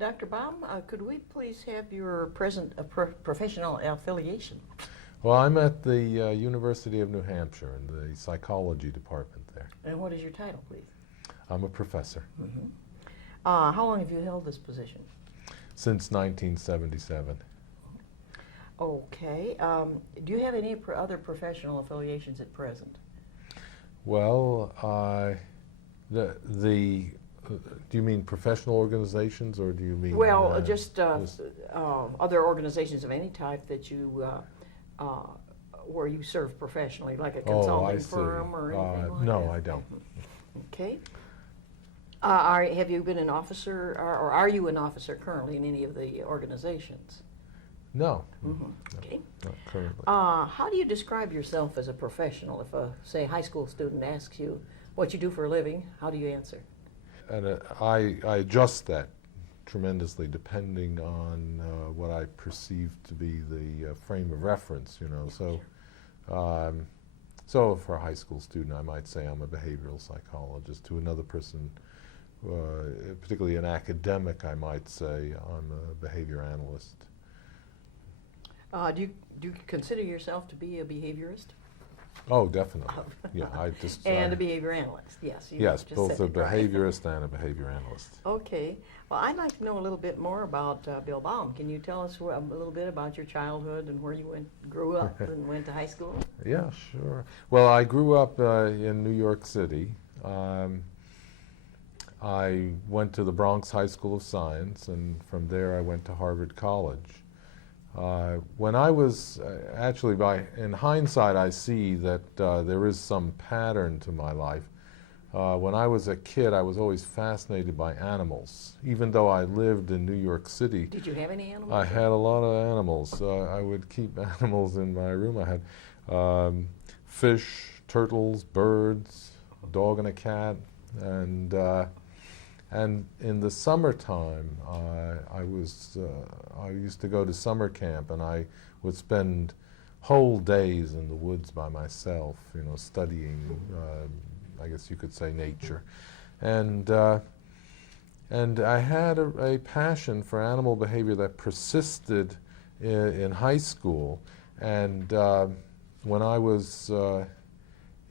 Dr. Baum, could we please have your present professional affiliation? Well, I'm at the University of New Hampshire in the psychology department there. And what is your title, please? I'm a professor. Mm-hmm. How long have you held this position? Since 1977. Okay. Do you have any other professional affiliations at present? Well, do you mean professional organizations, or do you mean? Well, just other organizations of any type that you, where you serve professionally, like a consulting firm or anything like no, that? I don't. Okay. Have you been an officer, or are you an officer currently in any of the organizations? No. Mm-hmm. Okay. Not currently. How do you describe yourself as a professional? If a, say, high school student asks you what you do for a living, how do you answer? And I adjust that tremendously depending on what I perceive to be the frame of reference, you know. So, so for a high school student, I might say I'm a behavioral psychologist. To another person, particularly an academic, I might say I'm a behavior analyst. Do you consider yourself to be a behaviorist? Oh, definitely. Yeah, and a behavior analyst, yes. Yes, both a behaviorist right. and a behavior analyst. Okay. Well, I'd like to know a little bit more about Bill Baum. Can you tell us a little bit about your childhood and where you grew up and went to high school? Yeah, sure. Well, I grew up in New York City. I went to the Bronx High School of Science, and from there I went to Harvard College. When I was, actually in hindsight I see that there is some pattern to my life. When I was a kid I was always fascinated by animals. Even though I lived in New York City. Did you have any animals? I had a lot of animals. I would keep animals in my room. I had fish, turtles, birds, a dog and a cat, and in the summertime, I used to go to summer camp, and I would spend whole days in the woods by myself, you know, studying, I guess you could say, nature. And I had a passion for animal behavior that persisted in high school. And when I was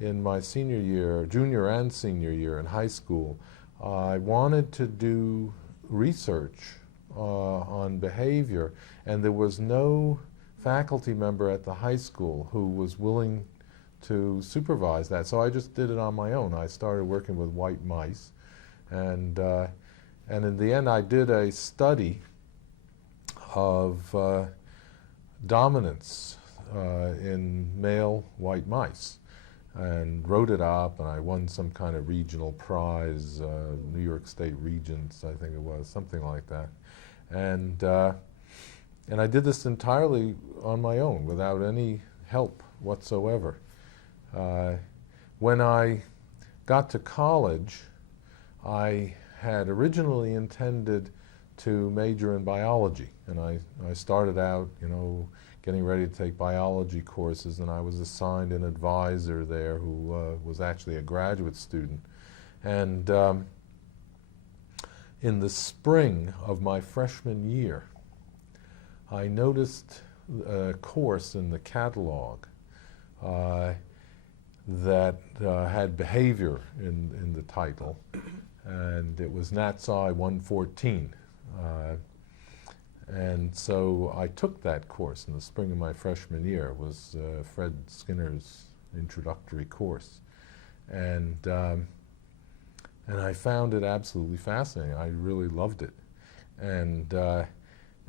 in my senior year, junior and senior year in high school, I wanted to do research on behavior, and there was no faculty member at the high school who was willing to supervise that. So I just did it on my own. I started working with white mice, and in the end I did a study of dominance in male white mice, and wrote it up, and I won some kind of regional prize, New York State Regents, I think it was, something like that. And I did this entirely on my own, without any help whatsoever. When I got to college, I had originally intended to major in biology, and I started out, you know, getting ready to take biology courses, and I was assigned an advisor there who was actually a graduate student. And in the spring of my freshman year, I noticed a course in the catalog that had behavior in the title, and it was NatSci 114. And so I took that course in the spring of my freshman year. It was Fred Skinner's introductory course. And I found it absolutely fascinating. I really loved it. And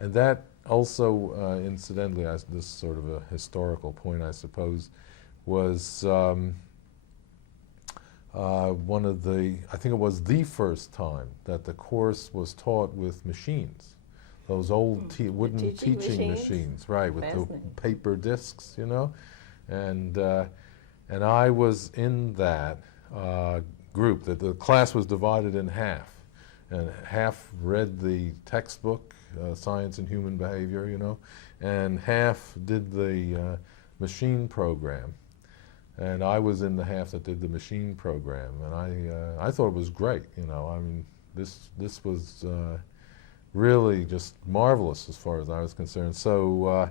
that also, incidentally, as this sort of a historical point, I suppose, was one of the, I think it was the first time that the course was taught with machines. Those old wooden teaching machines, right, with the paper discs, you know, and I was in that group. That the class was divided in half, and half read the textbook, Science and Human Behavior, you know, and half did the machine program. And I was in the half that did the machine program, and I thought it was great, you know. I mean, this was really just marvelous as far as I was concerned. So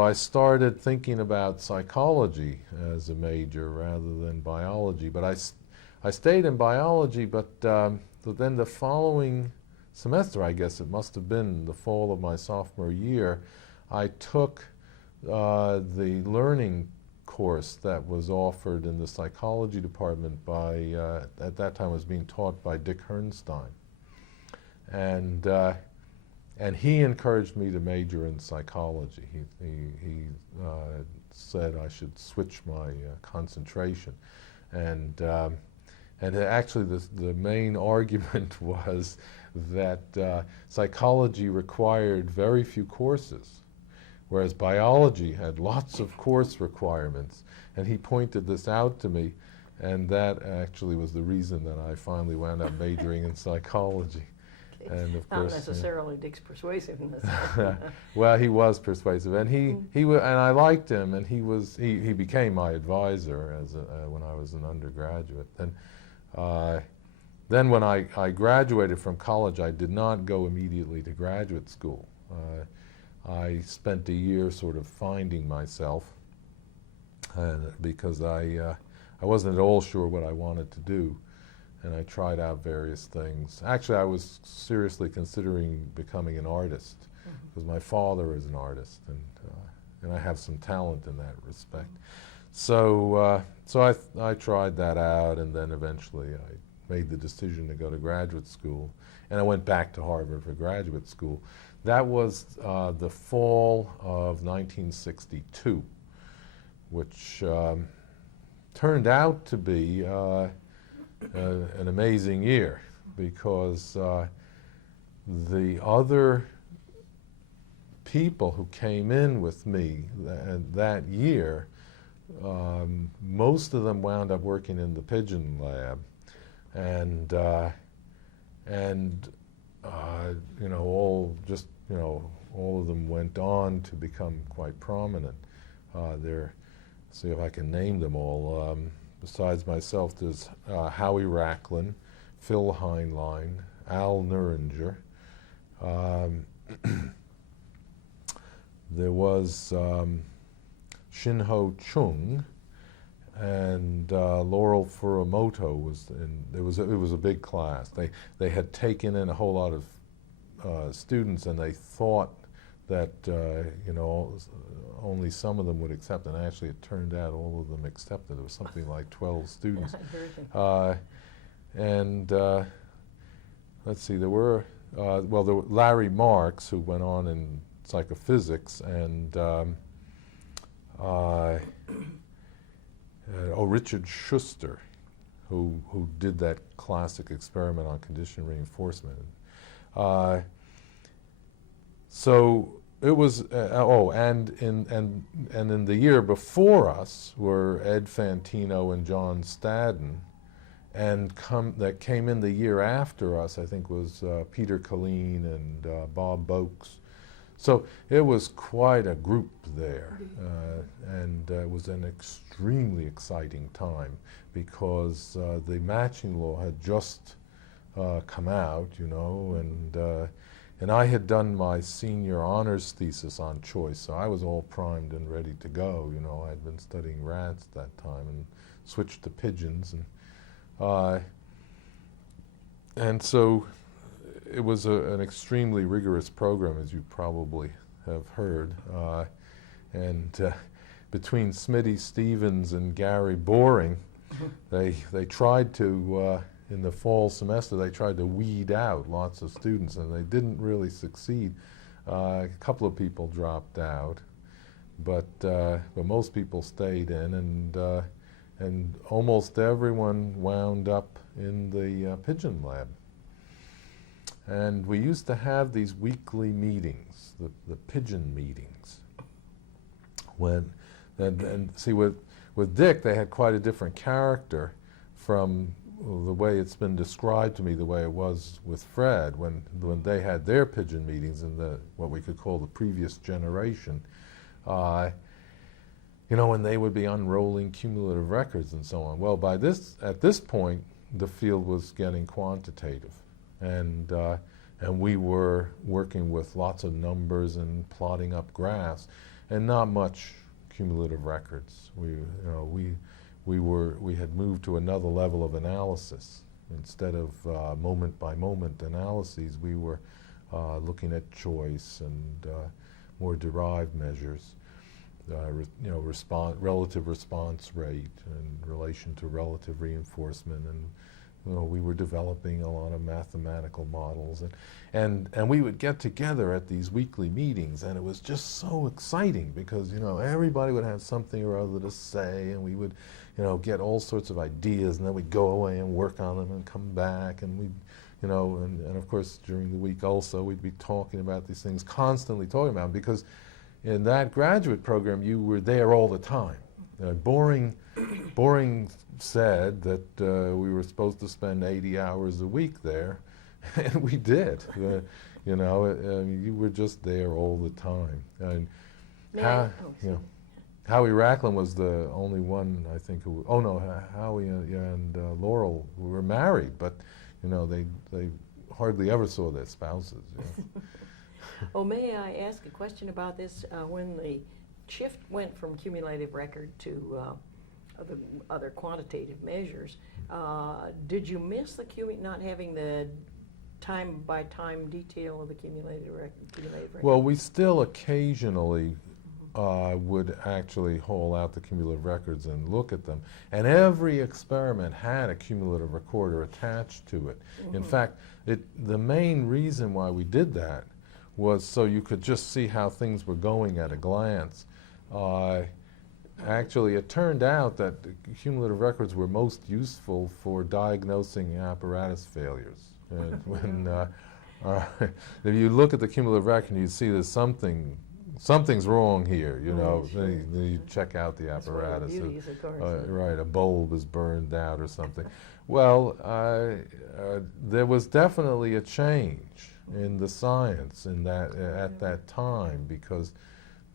I started thinking about psychology as a major rather than biology. But I stayed in biology, but then the following semester, I guess it must have been the fall of my sophomore year, I took the learning course that was offered in the psychology department by, at that time was being taught by Dick Hernstein. And he encouraged me to major in psychology. He said I should switch my concentration. And actually the main argument was that psychology required very few courses, whereas biology had lots of course requirements. And he pointed this out to me, and that actually was the reason that I finally wound up majoring in psychology. And of Not course, necessarily Dick's persuasiveness. well, he was persuasive, and and I liked him, and he became my advisor when I was an undergraduate. And then when I graduated from college, I did not go immediately to graduate school. I spent a year sort of finding myself, because I wasn't at all sure what I wanted to do. And I tried out various things. Actually, I was seriously considering becoming an artist, because my father is an artist, and I have some talent in that respect. So I tried that out, and then eventually I made the decision to go to graduate school, and I went back to Harvard for graduate school. That was the fall of 1962, which turned out to be an amazing year, because the other people who came in with me that year, most of them wound up working in the pigeon lab, and all of them went on to become quite prominent. See if I can name them all. Besides myself, there's Howie Racklin, Phil Heinlein, Al Nuringer. There was Shinho Chung, and Laurel Furumoto was in. It was a big class. They had taken in a whole lot of students, and they thought that only some of them would accept, and actually it turned out all of them accepted. It was something like 12 students. Let's see, there were Larry Marks, who went on in psychophysics, and Richard Schuster, who did that classic experiment on conditioned reinforcement. So it was, and in the year before us were Ed Fantino and John Stadden, and that came in the year after us, I think, was Peter Colleen and Bob Boakes. So it was quite a group there, and it was an extremely exciting time, because the matching law had just come out, and I had done my senior honors thesis on choice, so I was all primed and ready to go. I had been studying rats that time and switched to pigeons, and so it was an extremely rigorous program, as you probably have heard. And between Smitty Stevens and Gary Boring, they tried to. In the fall semester, they tried to weed out lots of students, and they didn't really succeed. A couple of people dropped out, but most people stayed in, and almost everyone wound up in the pigeon lab. And we used to have these weekly meetings, the pigeon meetings. See, with Dick, they had quite a different character from the way it's been described to me, the way it was with Fred, when they had their pigeon meetings in what we could call the previous generation, when they would be unrolling cumulative records and so on. Well, at this point, the field was getting quantitative, and and we were working with lots of numbers and plotting up graphs, and not much cumulative records. We had moved to another level of analysis. Instead of moment by moment analyses, we were looking at choice and more derived measures. Relative response rate in relation to relative reinforcement, and we were developing a lot of mathematical models, and we would get together at these weekly meetings, and it was just so exciting because everybody would have something or other to say, and we would get all sorts of ideas, and then we'd go away and work on them and come back, and we'd and of course during the week also we'd be talking about these things, constantly talking about them, because in that graduate program you were there all the time. Boring said that we were supposed to spend 80 hours a week there, and we did. You were just there all the time. And Howie Racklin was the only one, I think, who, Howie and Laurel were married, but they hardly ever saw their spouses. Well, may I ask a question about this? When the shift went from cumulative record to other quantitative measures, did you miss not having the time by time detail of the cumulative record? Well, we still occasionally would actually haul out the cumulative records and look at them. And every experiment had a cumulative recorder attached to it. In fact, the main reason why we did that was so you could just see how things were going at a glance. Actually, it turned out that cumulative records were most useful for diagnosing apparatus failures. And when if you look at the cumulative record, you see there's something's wrong here. Then you check out the apparatus. That's one of the beauties, of course. Right, a bulb is burned out or something. Well, there was definitely a change in the science at that time, because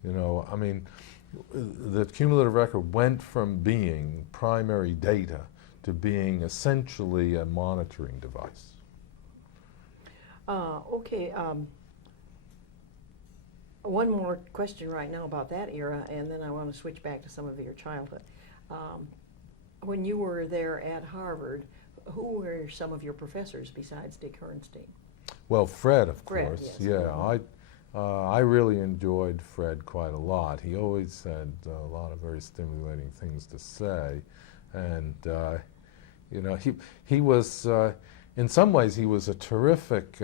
the cumulative record went from being primary data to being essentially a monitoring device. Okay. One more question right now about that era, and then I want to switch back to some of your childhood. When you were there at Harvard, who were some of your professors besides Dick Herrnstein? Well, Fred, of Fred, course. yes. Yeah, I really enjoyed Fred quite a lot. He always had a lot of very stimulating things to say, and he was in some ways he was a terrific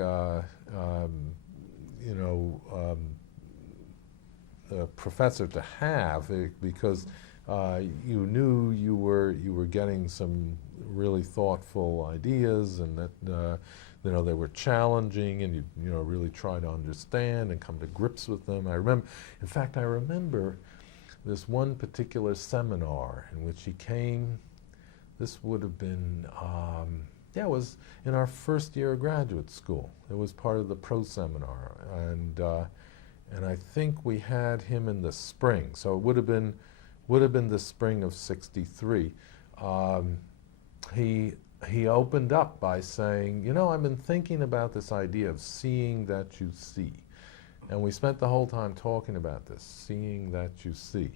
professor to have, because you knew you were getting some really thoughtful ideas, and that they were challenging, and you really try to understand and come to grips with them. I remember this one particular seminar in which he came. This would have been it was in our first year of graduate school. It was part of the pro seminar, and I think we had him in the spring, so it would have been the spring of '63. He opened up by saying, I've been thinking about this idea of seeing that you see. And we spent the whole time talking about this, seeing that you see,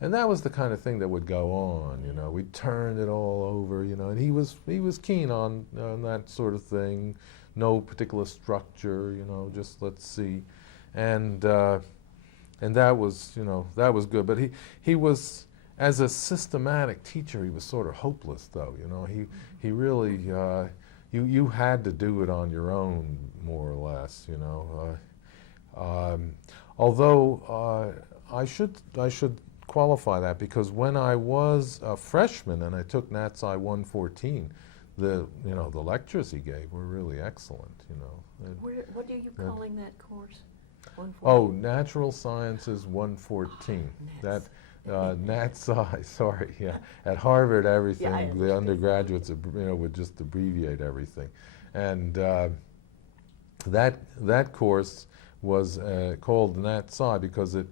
And that was the kind of thing that would go on, We turned it all over, and he was keen on that sort of thing. No particular structure, just let's see. And that was good. But he was, as a systematic teacher, he was sort of hopeless, though. He really you had to do it on your own, more or less. Although I should qualify that, because when I was a freshman and I took Nat Sci 114, the lectures he gave were really excellent. What are you calling that course? Oh, Natural Sciences 114. That Nat Sci, sorry, yeah. At Harvard, everything, the undergraduates, would just abbreviate everything. And that course was called Nat Sci because it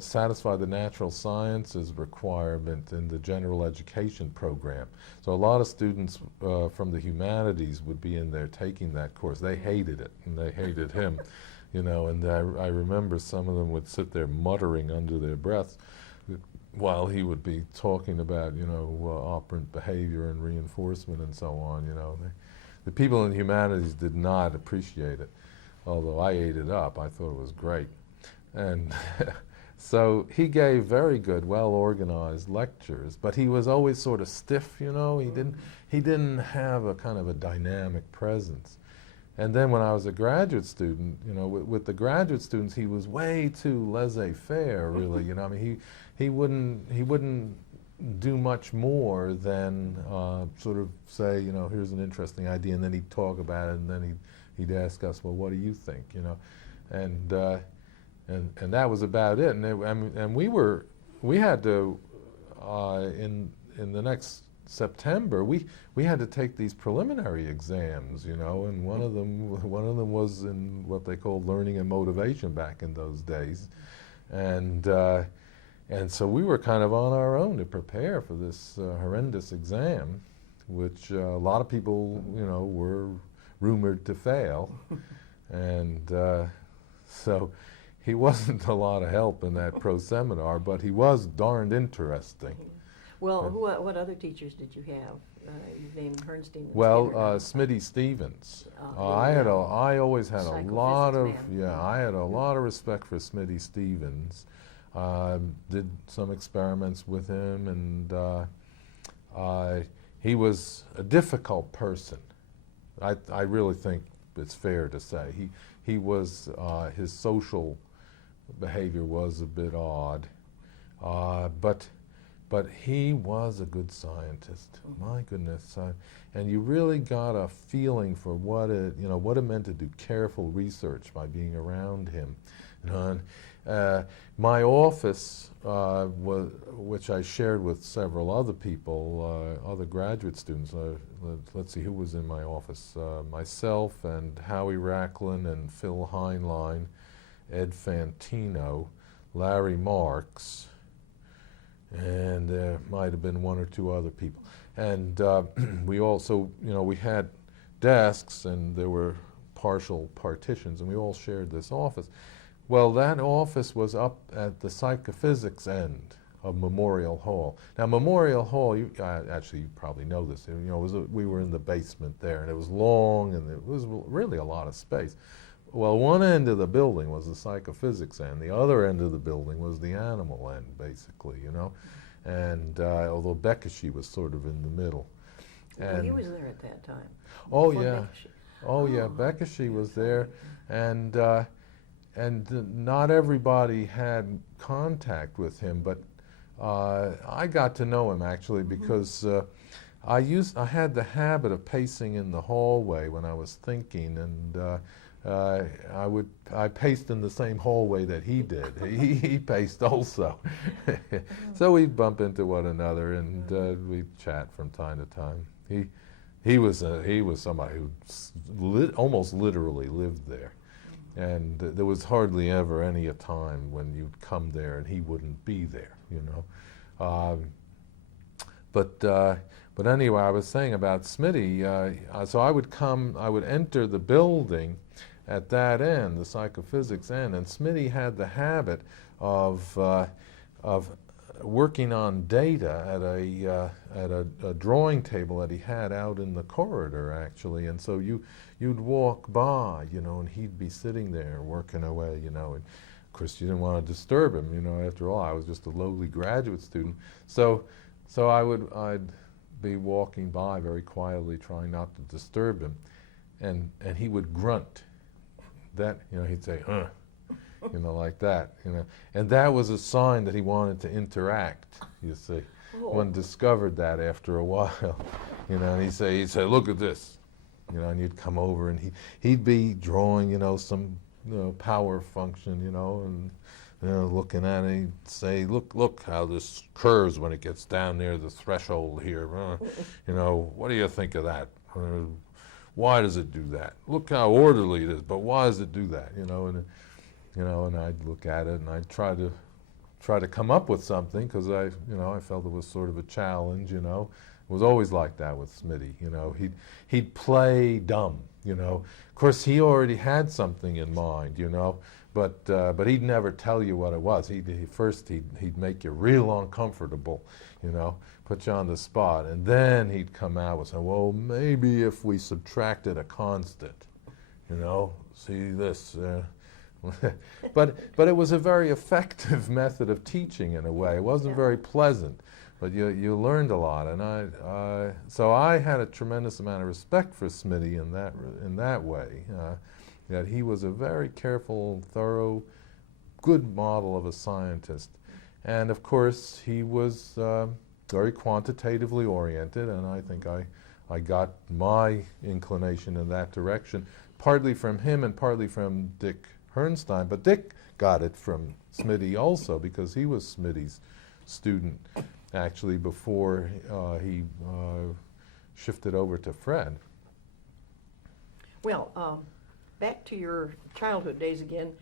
satisfy the natural sciences requirement in the general education program. So a lot of students from the humanities would be in there taking that course. They hated it, and they hated him, you know, and I remember some of them would sit there muttering under their breath while he would be talking about, you know, operant behavior and reinforcement and so on, you know. The people in humanities did not appreciate it, although I ate it up. I thought it was great. And so he gave very good, well-organized lectures, but he was always sort of stiff, you know. He didn't have a kind of a dynamic presence. And then when I was a graduate student, you know, with the graduate students, he was way too laissez-faire, really. You know, I mean, he wouldn't do much more than sort of say, you know, here's an interesting idea, and then he'd talk about it, and then he'd ask us, well, what do you think, you know, and that was about it. And we had to in the next September we had to take these preliminary exams, you know, and one of them was in what they called learning and motivation back in those days, and so we were kind of on our own to prepare for this horrendous exam, which a lot of people, you know, were rumored to fail, and so he wasn't a lot of help in that pro-seminar, but he was darned interesting. Well, what other teachers did you have? You named Herrnstein and Well, Skinner. Smitty Stevens. I always had a lot of, man. I had a lot of respect for Smitty Stevens. Did some experiments with him, and he was a difficult person. I really think it's fair to say. He was, his social behavior was a bit odd, but he was a good scientist. My goodness, and you really got a feeling for what it meant to do careful research by being around him. You know, and, my office, which I shared with several other people, other graduate students. Let's see who was in my office. Myself and Howie Racklin and Phil Heinlein, Ed Fantino, Larry Marks, and there might have been one or two other people. And we also, you know, we had desks and there were partial partitions, and we all shared this office. Well, that office was up at the psychophysics end of Memorial Hall. Now, Memorial Hall, actually you probably know this, you know, we were in the basement there, and it was long, and it was really a lot of space. Well, one end of the building was the psychophysics end. The other end of the building was the animal end, basically, you know. And although Bekeshe was sort of in the middle. Well, he was there at that time. Oh, Before yeah. Bekeshe. Oh, yeah, Bekeshe was there. And not everybody had contact with him, but I got to know him actually because I had the habit of pacing in the hallway when I was thinking, and I paced in the same hallway that he did. He paced also. So we'd bump into one another, and we'd chat from time to time. He was somebody who almost literally lived there. And there was hardly ever any a time when you'd come there and he wouldn't be there, you know. But anyway, I was saying about Smitty, so I would enter the building at that end, the psychophysics end, and Smitty had the habit of working on data at a drawing table that he had out in the corridor, actually. And so you'd walk by, you know, and he'd be sitting there working away, you know. And of course, you didn't want to disturb him, you know. After all, I was just a lowly graduate student. So I'd be walking by very quietly, trying not to disturb him, and he would grunt. That, you know, he'd say, "Huh." You know, like that, you know. And that was a sign that he wanted to interact, you see. One discovered that after a while, you know, and he'd say, "Look at this," you know, and you'd come over and he'd be drawing, you know, some, you know, power function, you know, and, you know, looking at it, he'd say, look how this curves when it gets down near the threshold here. You know, what do you think of that? Why does it do that? Look how orderly it is, but why does it do that? You know, and I'd look at it and I'd try to try to come up with something because I felt it was sort of a challenge. It was always like that with Smitty. He'd play dumb. Of course, he already had something in mind. But he'd never tell you what it was. He'd make you real uncomfortable. Put you on the spot, and then he'd come out with, well, maybe if we subtracted a constant, see this. But it was a very effective method of teaching in a way. It wasn't very pleasant, but you learned a lot. And so I had a tremendous amount of respect for Smitty in that way. That he was a very careful, thorough, good model of a scientist. And of course, he was very quantitatively oriented, and I think I got my inclination in that direction, partly from him and partly from Dick Herrnstein. But Dick got it from Smitty also, because he was Smitty's student, actually, before he shifted over to Fred. Well, back to your childhood days again.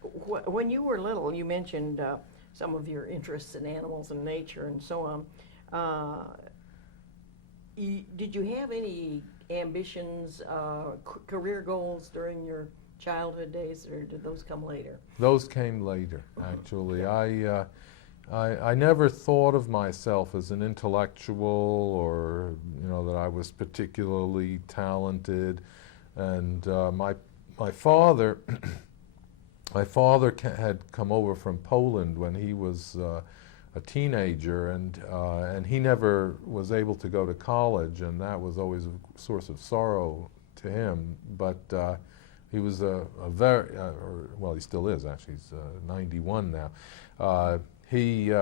When you were little, you mentioned some of your interests in animals and nature and so on. Did you have any ambitions, career goals during your childhood days, or did those come later? Those came later, actually. I never thought of myself as an intellectual, or that I was particularly talented. And my father had come over from Poland when he was a teenager, and he never was able to go to college, and that was always a source of sorrow to him. But he was a very, well, he still is actually. He's 91 now. He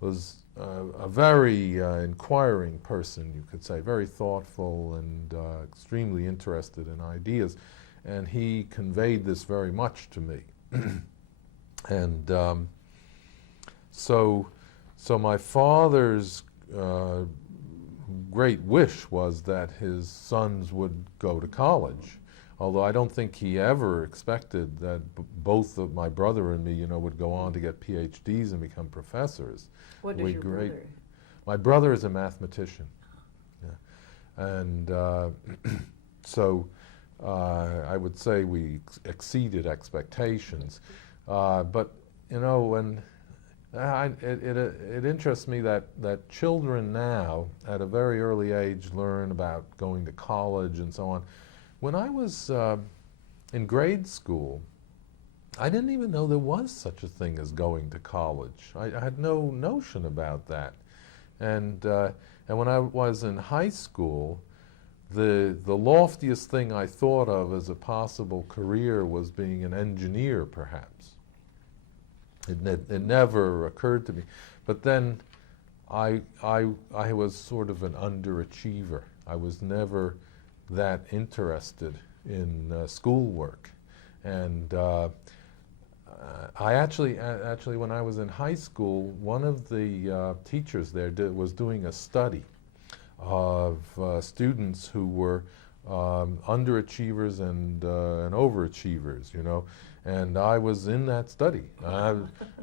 was a very inquiring person, you could say, very thoughtful and extremely interested in ideas, and he conveyed this very much to me. And so my father's great wish was that his sons would go to college, although I don't think he ever expected that both of my brother and me, would go on to get PhDs and become professors. What does your brother? My brother is a mathematician, and so I would say we exceeded expectations. But when it interests me that children now, at a very early age, learn about going to college and so on. When I was in grade school, I didn't even know there was such a thing as going to college. I had no notion about that. And when I was in high school, the loftiest thing I thought of as a possible career was being an engineer, perhaps. It never occurred to me. But then I was sort of an underachiever. I was never that interested in schoolwork. And I actually, when I was in high school, one of the teachers there was doing a study of students who were underachievers and overachievers, and I was in that study. I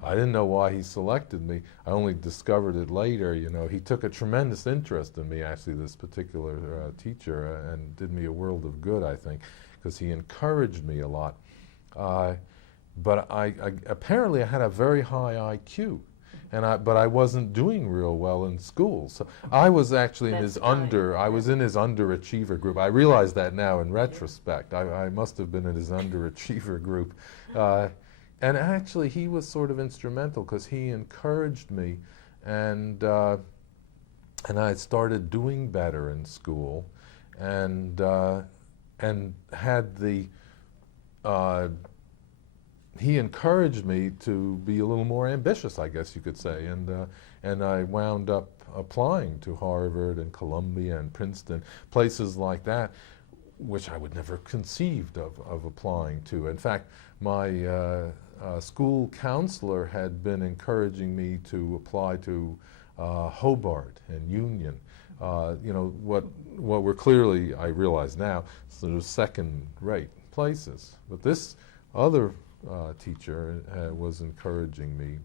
didn't know why he selected me. I only discovered it later. He took a tremendous interest in me, actually, this particular teacher, and did me a world of good, I think, because he encouraged me a lot. But I apparently I had a very high IQ, but I wasn't doing real well in school. So I was actually in his underachiever group. I realize that now in retrospect. I must have been in his underachiever group. And actually he was sort of instrumental because he encouraged me, and I started doing better in school, and had the he encouraged me to be a little more ambitious, I guess you could say, and I wound up applying to Harvard and Columbia and Princeton, places like that, which I would never conceived of applying to. In fact, my school counselor had been encouraging me to apply to Hobart and Union, what were clearly, I realize now, sort of second-rate places. But this other teacher was encouraging me.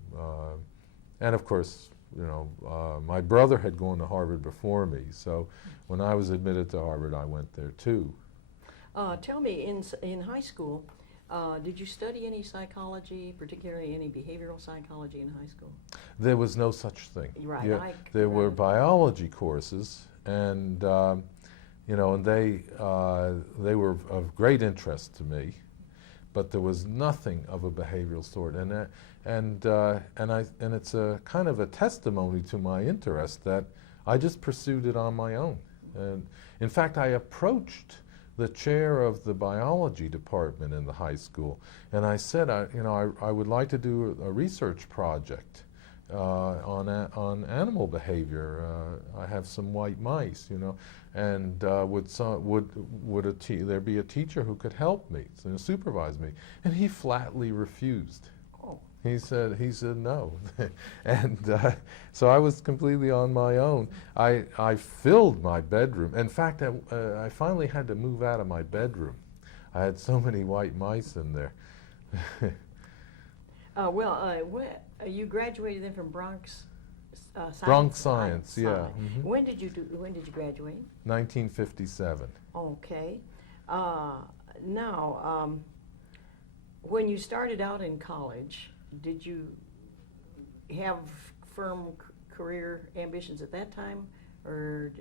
And of course, you know, my brother had gone to Harvard before me, so when I was admitted to Harvard, I went there too. Tell me, in high school, did you study any psychology, particularly any behavioral psychology in high school? There was no such thing. Right. Yeah, there were biology courses, and you know, and they were of great interest to me, but there was nothing of a behavioral sort. And it's a kind of a testimony to my interest that I just pursued it on my own. And in fact, I approached the chair of the biology department in the high school, and I said, I would like to do a research project on animal behavior. I have some white mice, you know, and would there be a teacher who could help me, supervise me? And he flatly refused. Oh. He said no, and so I was completely on my own. I filled my bedroom. In fact, I finally had to move out of my bedroom. I had so many white mice in there. You graduated then from Bronx Science? Bronx Science, yeah. Mm-hmm. When did you graduate? 1957. Okay. Now, when you started out in college, did you have firm career ambitions at that time, or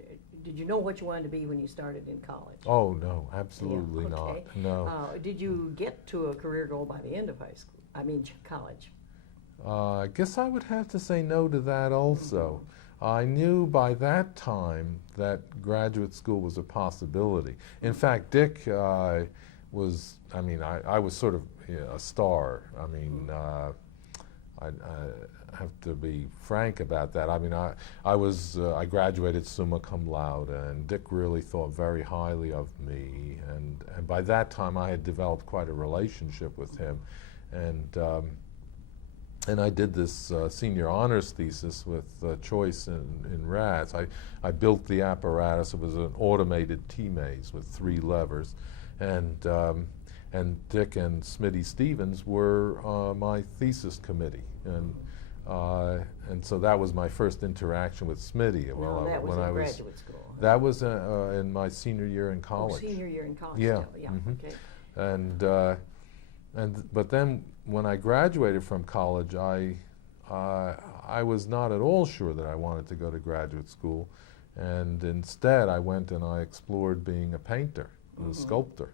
did you know what you wanted to be when you started in college? Oh no, absolutely yeah, okay. not. No. Did you get to a career goal by the end of high school? I mean, college. I guess I would have to say no to that also. Mm-hmm. I knew by that time that graduate school was a possibility. In fact, Dick was, I was sort of a star. I mean, I have to be frank about that. I mean, I graduated summa cum laude, and Dick really thought very highly of me. And by that time, I had developed quite a relationship with him. And I did this senior honors thesis with choice in rats. I built the apparatus. It was an automated T-maze with 3 levers. And Dick and Smitty Stevens were my thesis committee. And so that was my first interaction with Smitty. That was in graduate school. That was in my senior year in college. Oh, senior year in college. Yeah. Still. Yeah. Mm-hmm. Okay. But then when I graduated from college, I was not at all sure that I wanted to go to graduate school, and instead I went and I explored being a painter, a sculptor.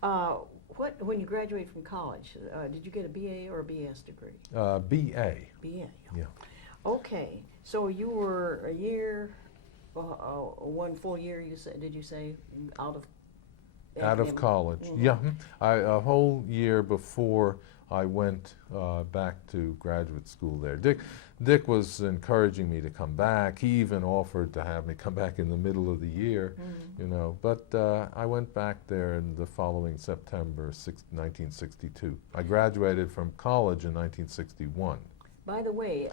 When you graduated from college, did you get a BA or a BS degree? BA. BA. Yeah. Okay, so you were a year, one full year. Did you say out of? Out of college, yeah. A whole year before I went back to graduate school there. Dick was encouraging me to come back. He even offered to have me come back in the middle of the year, you know. But I went back there in the following September, 1962. I graduated from college in 1961. By the way,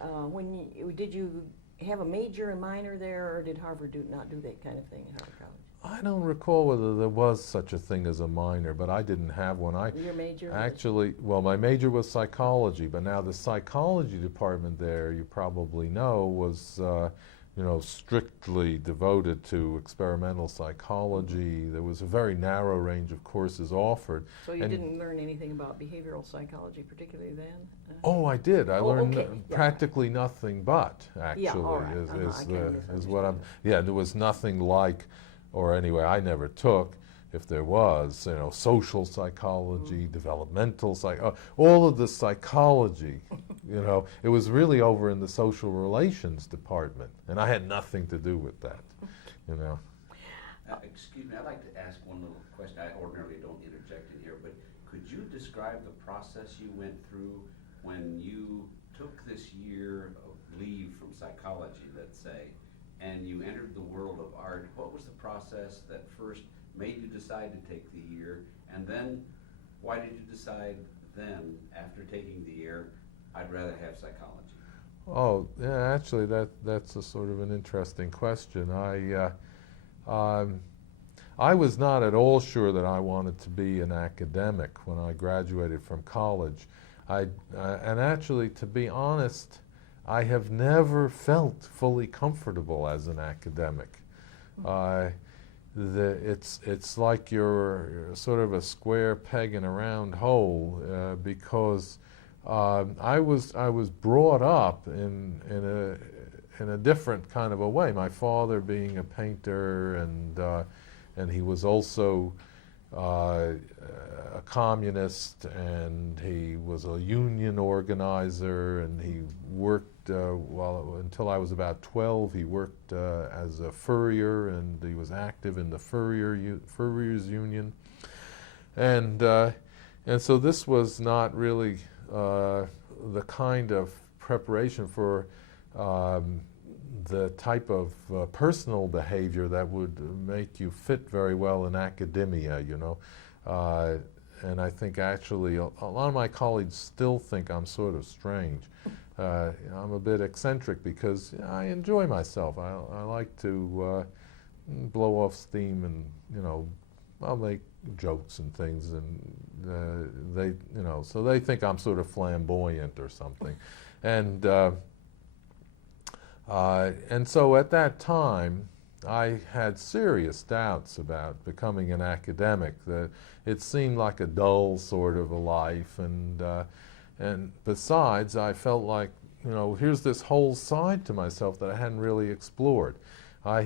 did you have a major and minor there, or did Harvard not do that kind of thing at Harvard College? I don't recall whether there was such a thing as a minor, but I didn't have one. Your major? Actually, well, my major was psychology, but now the psychology department there, you probably know, was strictly devoted to experimental psychology. There was a very narrow range of courses offered. So you didn't learn anything about behavioral psychology particularly then? Oh, I did. I learned practically nothing but, actually, is what I'm, there was nothing like, or anyway, I never took, if there was, social psychology, developmental all of the psychology, it was really over in the social relations department, and I had nothing to do with that, Excuse me, I'd like to ask one little question. I ordinarily don't interject in here, but could you describe the process you went through when you took this year of leave from psychology, let's say, and you entered the world of art? What was the process that first made you decide to take the year, and then why did you decide then, after taking the year, I'd rather have psychology? Oh, yeah, actually that's a sort of an interesting question. I was not at all sure that I wanted to be an academic when I graduated from college. And actually, to be honest, I have never felt fully comfortable as an academic. It's like you're sort of a square peg in a round hole, because I was brought up in a different kind of a way. My father being a painter, and he was also a communist, and he was a union organizer, and he worked until I was about 12. He worked as a furrier, and he was active in the furriers union, and so this was not really the kind of preparation for the type of personal behavior that would make you fit very well in academia, you know. And I think actually a lot of my colleagues still think I'm sort of strange. I'm a bit eccentric because I enjoy myself. I like to blow off steam, and, you know, I'll make jokes and things, and so they think I'm sort of flamboyant or something. And so at that time, I had serious doubts about becoming an academic. That it seemed like a dull sort of a life, and besides, I felt like, you know, here's this whole side to myself that I hadn't really explored. I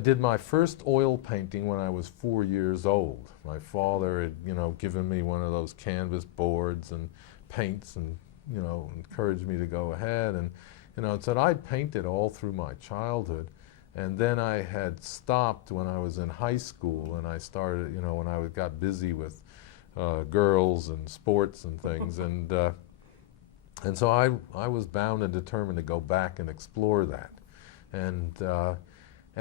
did my first oil painting when I was 4 years old. My father had, you know, given me one of those canvas boards and paints, and, you know, encouraged me to go ahead, and, you know, said I'd painted all through my childhood. And then I had stopped when I was in high school, and I started, you know, when I got busy with girls and sports and things, and so I was bound and determined to go back and explore that, and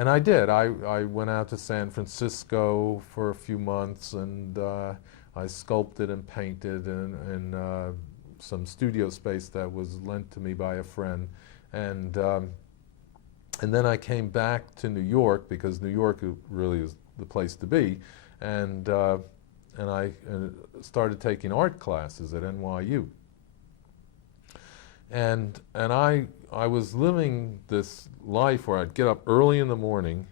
I did. I went out to San Francisco for a few months, and I sculpted and painted in some studio space that was lent to me by a friend, and then I came back to New York, because New York really is the place to be, and I started taking art classes at NYU. And I was living this life where I'd get up early in the morning,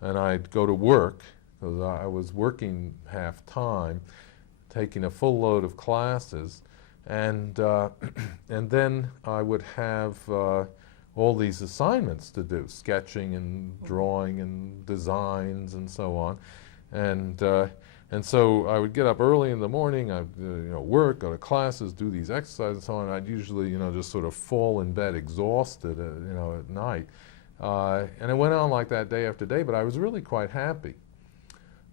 and I'd go to work, because I was working half-time, taking a full load of classes, and then I would have all these assignments to do, sketching and drawing and designs and so on, and so I would get up early in the morning, I'd work, go to classes, do these exercises and so on. I'd usually just sort of fall in bed exhausted at night, and it went on like that day after day. But I was really quite happy.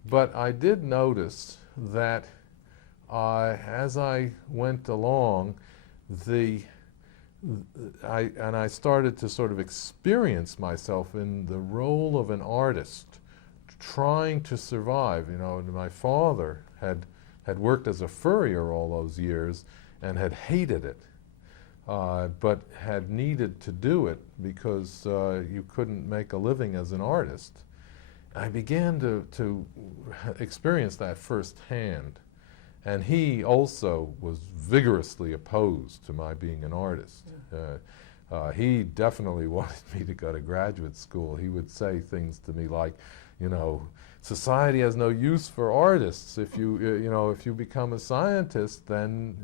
But I did notice that as I went along, I started to sort of experience myself in the role of an artist, trying to survive. My father had worked as a furrier all those years and had hated it, but had needed to do it because you couldn't make a living as an artist. I began to experience that firsthand. And he also was vigorously opposed to my being an artist. He definitely wanted me to go to graduate school. He would say things to me like, society has no use for artists. If you become a scientist, then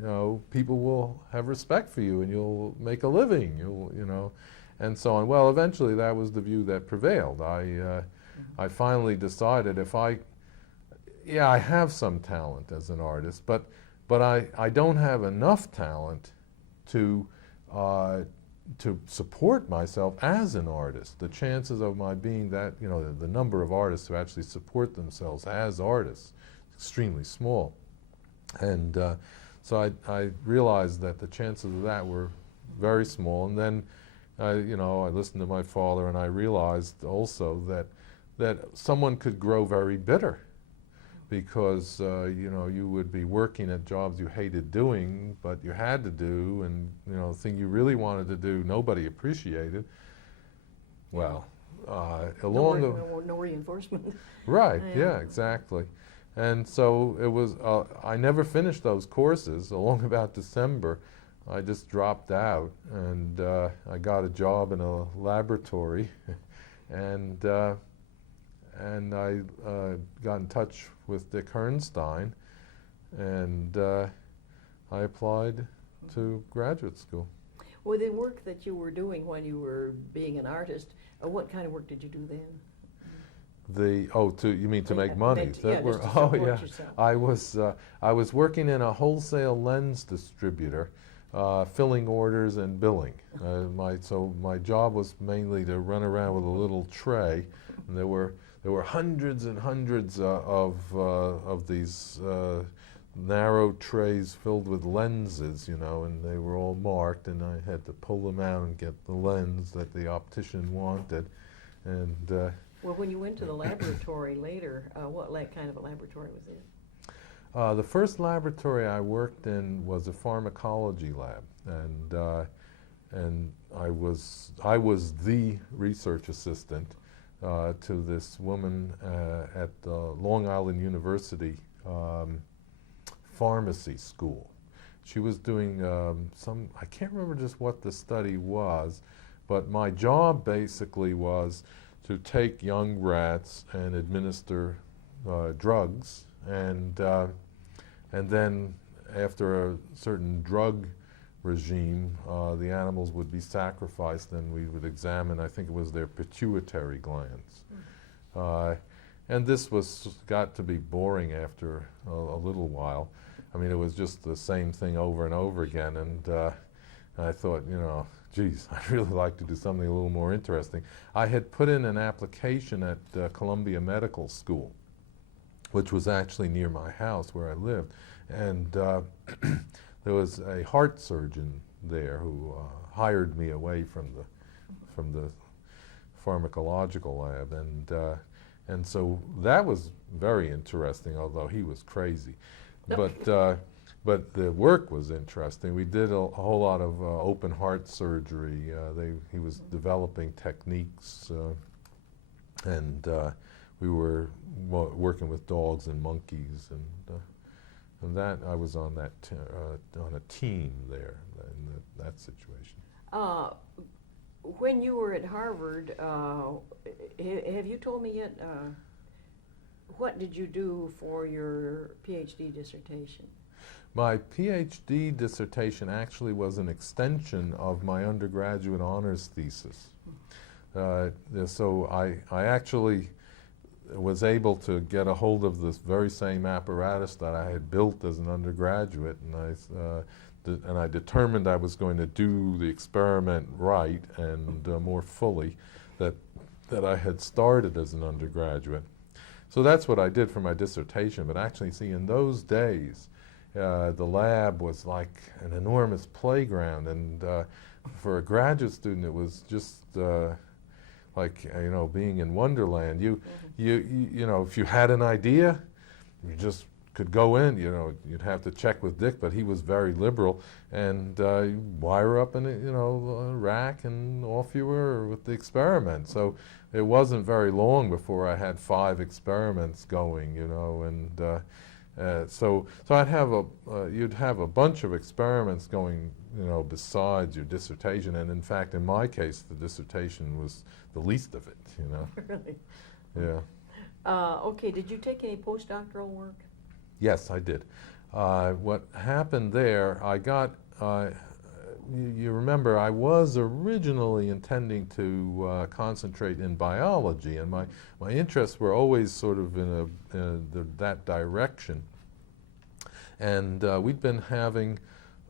people will have respect for you and you'll make a living. And so on. Well, eventually that was the view that prevailed. I finally decided I have some talent as an artist, but I don't have enough talent to support myself as an artist. The chances of my being that, the number of artists who actually support themselves as artists is extremely small. And so I realized that the chances of that were very small. And then I listened to my father, and I realized also that someone could grow very bitter, because you would be working at jobs you hated doing, but you had to do, and the thing you really wanted to do, nobody appreciated. Well, along the no reinforcement. right, Yeah. yeah, exactly. And so it was, I never finished those courses. Along about December, I just dropped out, and I got a job in a laboratory, and I got in touch with Dick Herrnstein, and I applied to graduate school. Well, the work that you were doing when you were being an artist, what kind of work did you do then? You mean to make Yeah, money? just to Oh support yeah, yourself. I was working in a wholesale lens distributor, filling orders and billing. My job was mainly to run around with a little tray, and there were hundreds and hundreds of these narrow trays filled with lenses, you know, and they were all marked, and I had to pull them out and get the lens that the optician wanted, and. Well, when you went to the laboratory later, what kind of a laboratory was it? The first laboratory I worked in was a pharmacology lab, and I was the research assistant to this woman at Long Island University pharmacy school. She was doing I can't remember just what the study was, but my job basically was to take young rats and administer drugs, and then after a certain drug regime, the animals would be sacrificed, and we would examine, I think it was their pituitary glands. And this got to be boring after a little while. I mean, it was just the same thing over and over again, and I thought, you know, geez, I'd really like to do something a little more interesting. I had put in an application at Columbia Medical School, which was actually near my house where I lived, and there was a heart surgeon there who hired me away from the pharmacological lab, and so that was very interesting, although he was crazy. But the work was interesting. We did a whole lot of open heart surgery. He was developing techniques, and we were working with dogs and monkeys, and that I was on that on a team there in that situation. When you were at Harvard, have you told me yet, what did you do for your PhD dissertation? My PhD dissertation actually was an extension of my undergraduate honors thesis. So I actually was able to get a hold of this very same apparatus that I had built as an undergraduate, and I determined I was going to do the experiment right and more fully that I had started as an undergraduate. So that's what I did for my dissertation. But actually, see, in those days, the lab was like an enormous playground, and for a graduate student, it was just like, you know, being in Wonderland. You know, if you had an idea, you just could go in. You know, you'd have to check with Dick, but he was very liberal, and you wire up in a rack, and off you were with the experiment. So it wasn't very long before I had 5 experiments going, you know, and so I'd have you'd have a bunch of experiments going, you know, besides your dissertation, and in fact, in my case, the dissertation was the least of it, you know. Really? Yeah. Okay, did you take any postdoctoral work? Yes, I did. What happened there, I got, you remember, I was originally intending to concentrate in biology, and my interests were always sort of in that direction. And we'd been having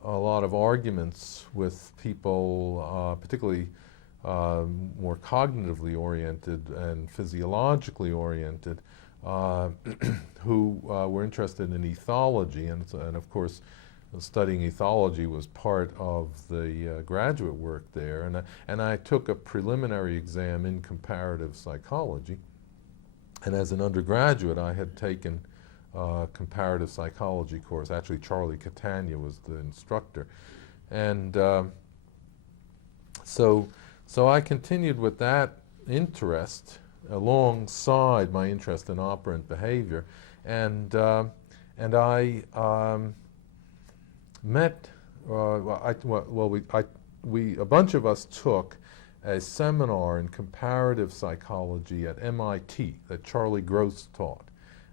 a lot of arguments with people, particularly more cognitively oriented and physiologically oriented, who were interested in ethology, and of course studying ethology was part of the graduate work there, and I took a preliminary exam in comparative psychology, and as an undergraduate I had taken a comparative psychology course. Actually, Charlie Catania was the instructor, and so I continued with that interest alongside my interest in operant behavior, and I met. A bunch of us took a seminar in comparative psychology at MIT that Charlie Gross taught,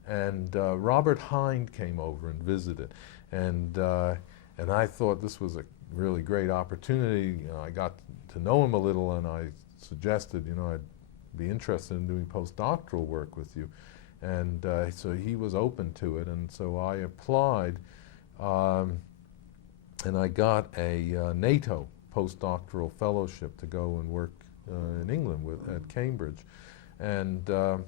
and Robert Hind came over and visited, and I thought this was a really great opportunity. I got to know him a little, and I suggested, I'd be interested in doing postdoctoral work with you, and so he was open to it, and so I applied, and I got a NATO postdoctoral fellowship to go and work in England at Cambridge, and then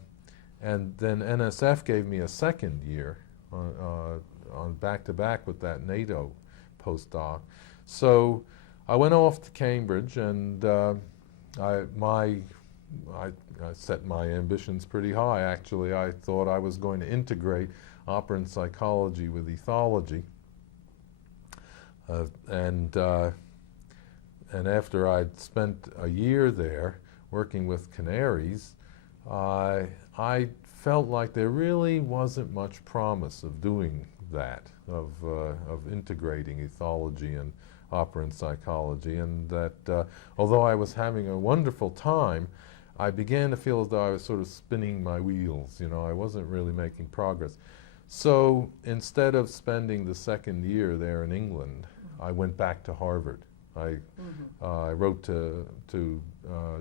NSF gave me a second year on back-to-back with that NATO postdoc. So I went off to Cambridge, and I set my ambitions pretty high. Actually, I thought I was going to integrate operant psychology with ethology, and after I'd spent a year there working with canaries, I felt like there really wasn't much promise of doing that, of integrating ethology and operant psychology, and that although I was having a wonderful time, I began to feel as though I was sort of spinning my wheels. I wasn't really making progress. So instead of spending the second year there in England, I went back to Harvard. I wrote to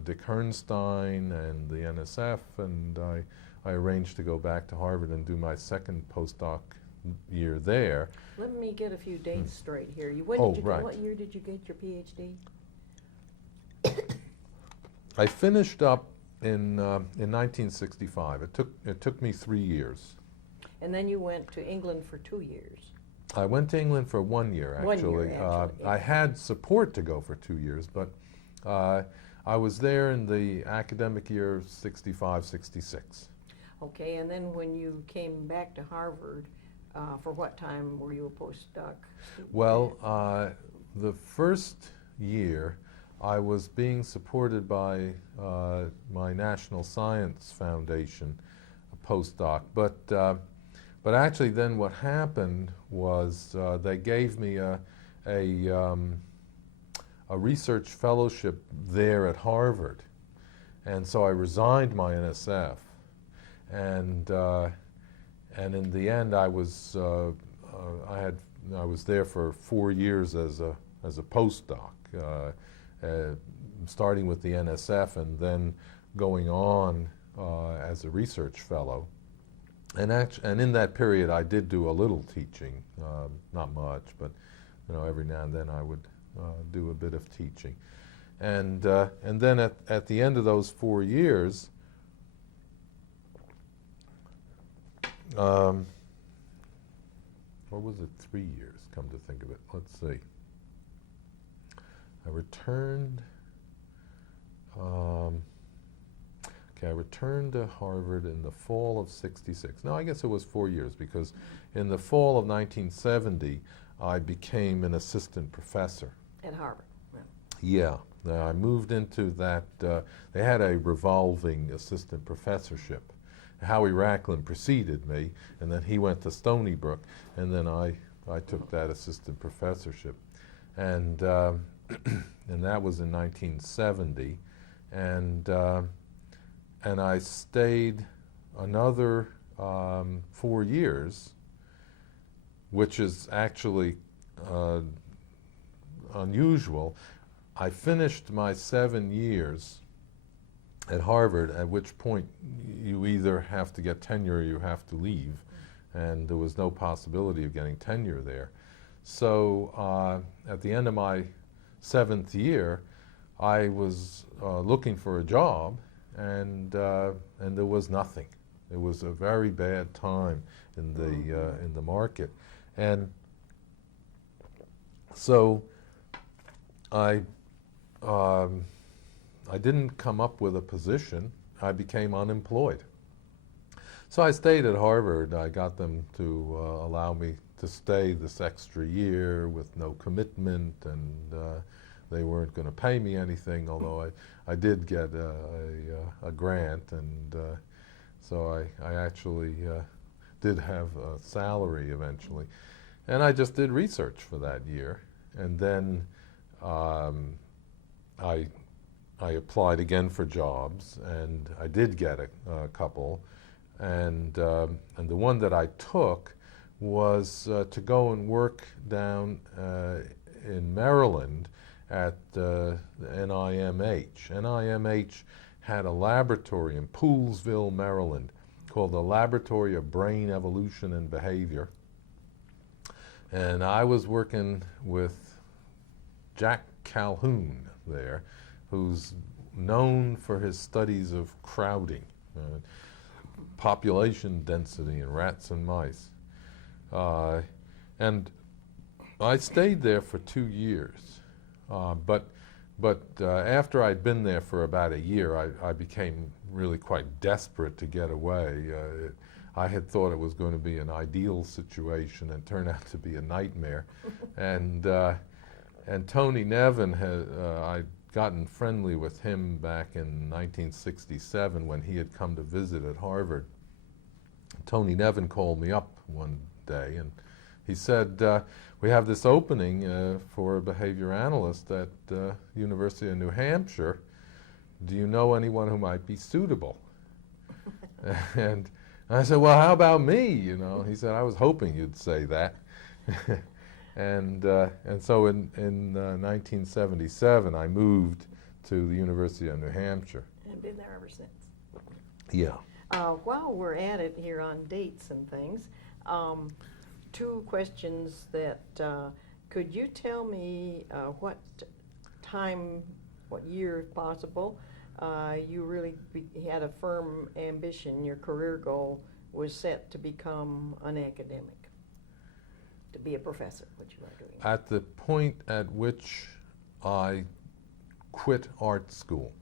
Dick Herrnstein and the NSF, and I arranged to go back to Harvard and do my second postdoc year there. Let me get a few dates straight here. Right. What year did you get your PhD? I finished up in 1965. It took me 3 years. And then you went to England for 2 years. I went to England for 1 year, actually. 1 year, actually. I had support to go for 2 years, but I was there in the academic year 65, 66. Okay, and then when you came back to Harvard, for what time were you a postdoc student? Well, the first year I was being supported by my National Science Foundation, a postdoc, but actually then what happened was they gave me a research fellowship there at Harvard, and so I resigned my NSF, and in the end I was there for 4 years as a postdoc, starting with the NSF and then going on as a research fellow. And in that period, I did do a little teaching, not much, but every now and then I would do a bit of teaching. And then at the end of those 4 years, what was it? 3 years, come to think of it. Let's see. I returned. I returned to Harvard in the fall of '66. No, I guess it was 4 years, because in the fall of 1970, I became an assistant professor. At Harvard. Yeah. Yeah, I moved into that. They had a revolving assistant professorship. Howie Racklin preceded me, and then he went to Stony Brook, and then I took that assistant professorship, and and that was in 1970, and I stayed another 4 years, which is actually unusual. I finished my 7 years at Harvard, at which point you either have to get tenure or you have to leave, and there was no possibility of getting tenure there. So at the end of my 7th year, I was looking for a job, and there was nothing. It was a very bad time in the market, and so I didn't come up with a position. I became unemployed. So I stayed at Harvard. I got them to allow me to stay this extra year with no commitment, and they weren't going to pay me anything, although I did get a grant, and so I actually did have a salary eventually. And I just did research for that year. And then I applied again for jobs, and I did get a couple. And the one that I took was to go and work down in Maryland at NIMH. NIMH had a laboratory in Poolesville, Maryland, called the Laboratory of Brain Evolution and Behavior. And I was working with Jack Calhoun there, who's known for his studies of crowding, population density in rats and mice. And I stayed there for 2 years. But after I'd been there for about a year, I became really quite desperate to get away. I had thought it was going to be an ideal situation, and turned out to be a nightmare. And Tony Nevin I'd gotten friendly with him back in 1967 when he had come to visit at Harvard. Tony Nevin called me up one day, and he said, we have this opening for a behavior analyst at University of New Hampshire. Do you know anyone who might be suitable? And I said, well, how about me? You know, he said, I was hoping you'd say that. And so in 1977, I moved to the University of New Hampshire. And been there ever since. Yeah. While we're at it here on dates and things, 2 questions that, could you tell me what time, what year if possible, you really had a firm ambition, your career goal was set to become an academic, to be a professor, what you are doing? At the point at which I quit art school.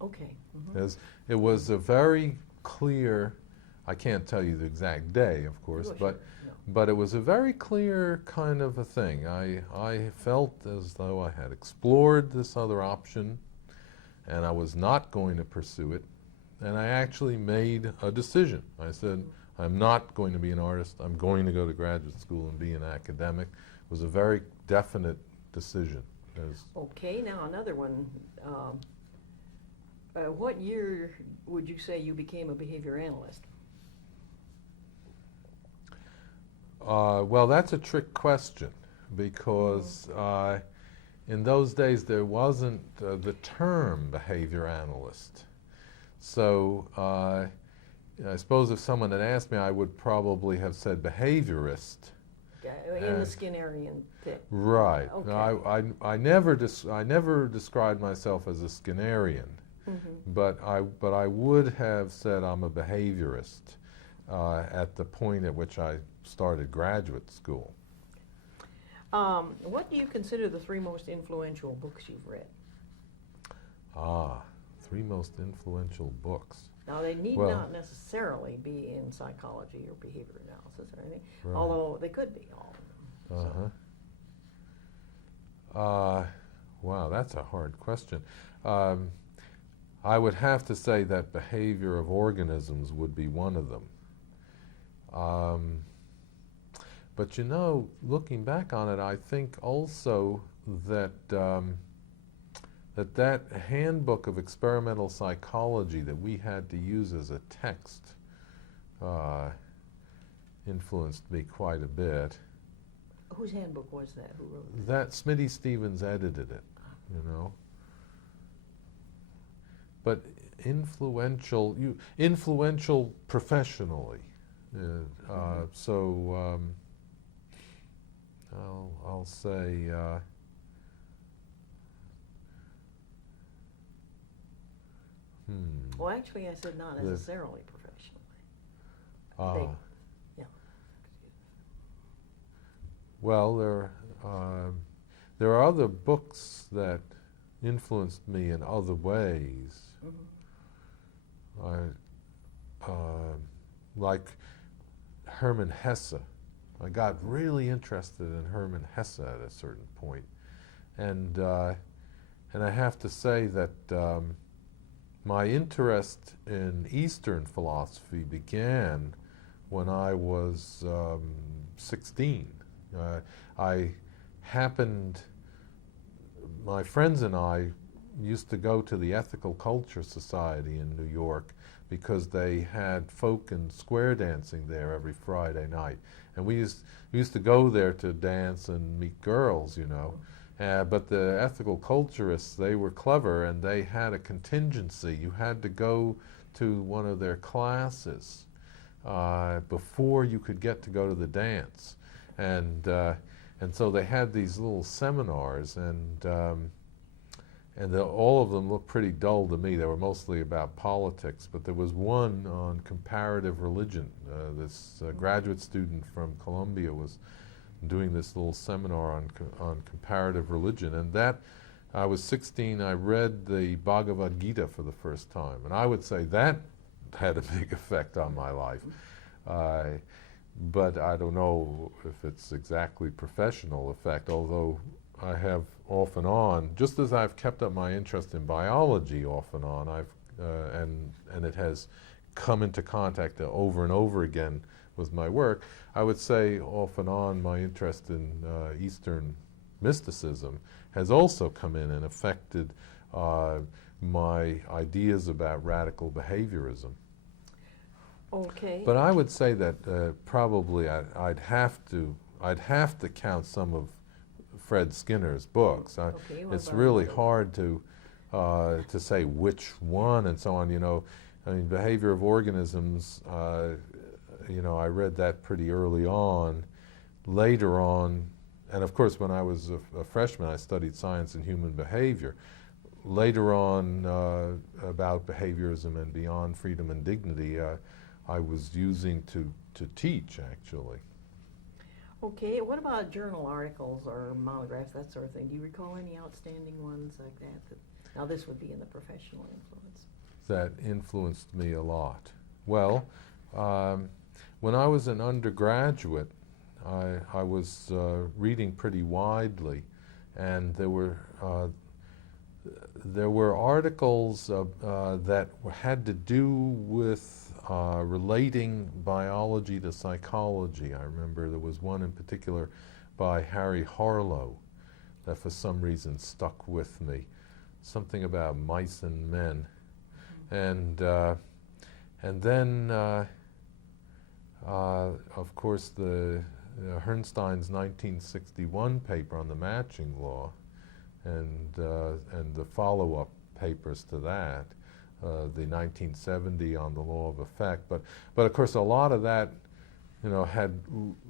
Okay. As it was a very clear, I can't tell you the exact day, of course, Sure, but no. but it was a very clear kind of a thing. I felt as though I had explored this other option, and I was not going to pursue it, and I actually made a decision. I said, I'm not going to be an artist, I'm going to go to graduate school and be an academic. It was a very definite decision. Okay, now another one. What year would you say you became a behavior analyst? Well, that's a trick question, because in those days there wasn't the term behavior analyst. So I suppose if someone had asked me, I would probably have said behaviorist. In the Skinnerian thing. Right. Okay. No, I never described myself as a Skinnerian, but I would have said I'm a behaviorist at the point at which I started graduate school. What do you consider the 3 most influential books you've read? 3 most influential books. Now, they need Well, not necessarily be in psychology or behavior analysis or anything, Right. although they could be, all of them. Wow, that's a hard question. I would have to say that behavior of organisms would be one of them. But you know, looking back on it, I think also that that handbook of experimental psychology that we had to use as a text influenced me quite a bit. Whose handbook was that? Who wrote it? That Smitty Stevens edited it, you know. But influential professionally. So I'll say Well, actually, I said not necessarily professionally. ah. Yeah. Well, there are other books that influenced me in other ways. Like Hermann Hesse. I got really interested in Hermann Hesse at a certain point, And I have to say that my interest in Eastern philosophy began when I was 16. I happened, my friends and I used to go to the Ethical Culture Society in New York because they had folk and square dancing there every Friday night. And we used to go there to dance and meet girls, you know. But the ethical culturists, they were clever, and they had a contingency. You had to go to one of their classes before you could get to go to the dance. And so they had these little seminars, and all of them looked pretty dull to me. They were mostly about politics, but there was one on comparative religion. This graduate student from Columbia was doing this little seminar on comparative religion, and that, I was 16, I read the Bhagavad Gita for the first time, and I would say that had a big effect on my life. But I don't know if it's exactly professional effect, although I have off and on, just as I've kept up my interest in biology off and on, and it has come into contact over and over again with my work, I would say off and on my interest in Eastern mysticism has also come in and affected my ideas about radical behaviorism. Okay. But I would say that probably I'd have to count some of Fred Skinner's books. Okay, It's really hard to say which one and so on. You know, I mean, Behavior of Organisms. You know, I read that pretty early on. Later on, and of course, when I was a freshman, I studied science and human behavior. Later on, about behaviorism and beyond freedom and dignity, I was using to teach, actually. Okay, what about journal articles or monographs, that sort of thing? Do you recall any outstanding ones like that? Now, this would be in the professional influence. That influenced me a lot. Well, when I was an undergraduate, I was reading pretty widely, and there were articles that had to do with relating biology to psychology. I remember there was one in particular by Harry Harlow that for some reason stuck with me. Something about mice and men. And then, of course, the Herrnstein's 1961 paper on the matching law, and the follow-up papers to that, the 1970 on the law of effect. But of course, a lot of that, you know, had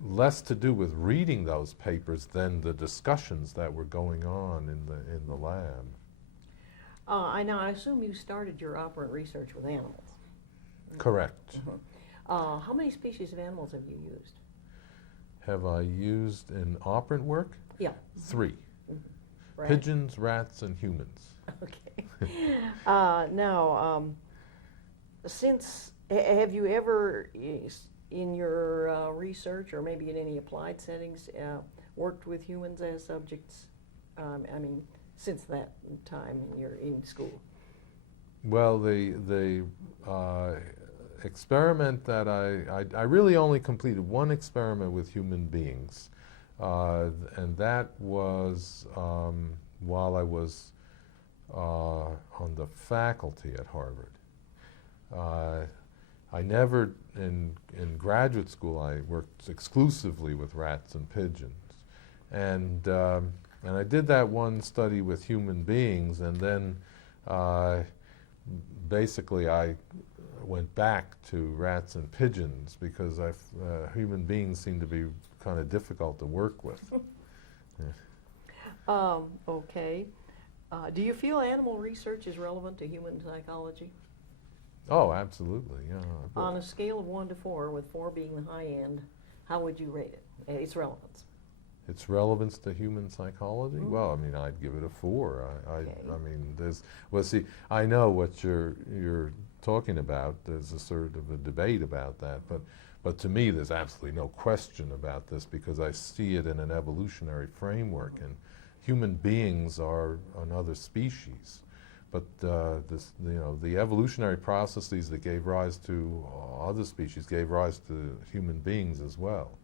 less to do with reading those papers than the discussions that were going on in the lab. I assume you started your operant research with animals. Correct. How many species of animals have you used? Have I used in operant work? Yeah. 3. Right. Pigeons, rats, and humans. Okay. Now, have you ever, in your research or maybe in any applied settings, worked with humans as subjects? I mean, since that time in school. Well, the experiment that I really only completed one experiment with human beings, and that was while I was on the faculty at Harvard. I never, in graduate school, I worked exclusively with rats and pigeons, and I did that one study with human beings, and then basically I went back to rats and pigeons because human beings seem to be kind of difficult to work with. Yeah. Okay. Do you feel animal research is relevant to human psychology? Oh, absolutely, yeah. On a scale of 1 to 4, with 4 being the high end, how would you rate it? Its relevance. Its relevance to human psychology? Mm-hmm. Well, I mean, I'd give it a 4. Okay. I mean, well, see, I know what you're talking about. There's a sort of a debate about that, but to me, there's absolutely no question about this because I see it in an evolutionary framework, and human beings are another species. But the evolutionary processes that gave rise to other species gave rise to human beings as well.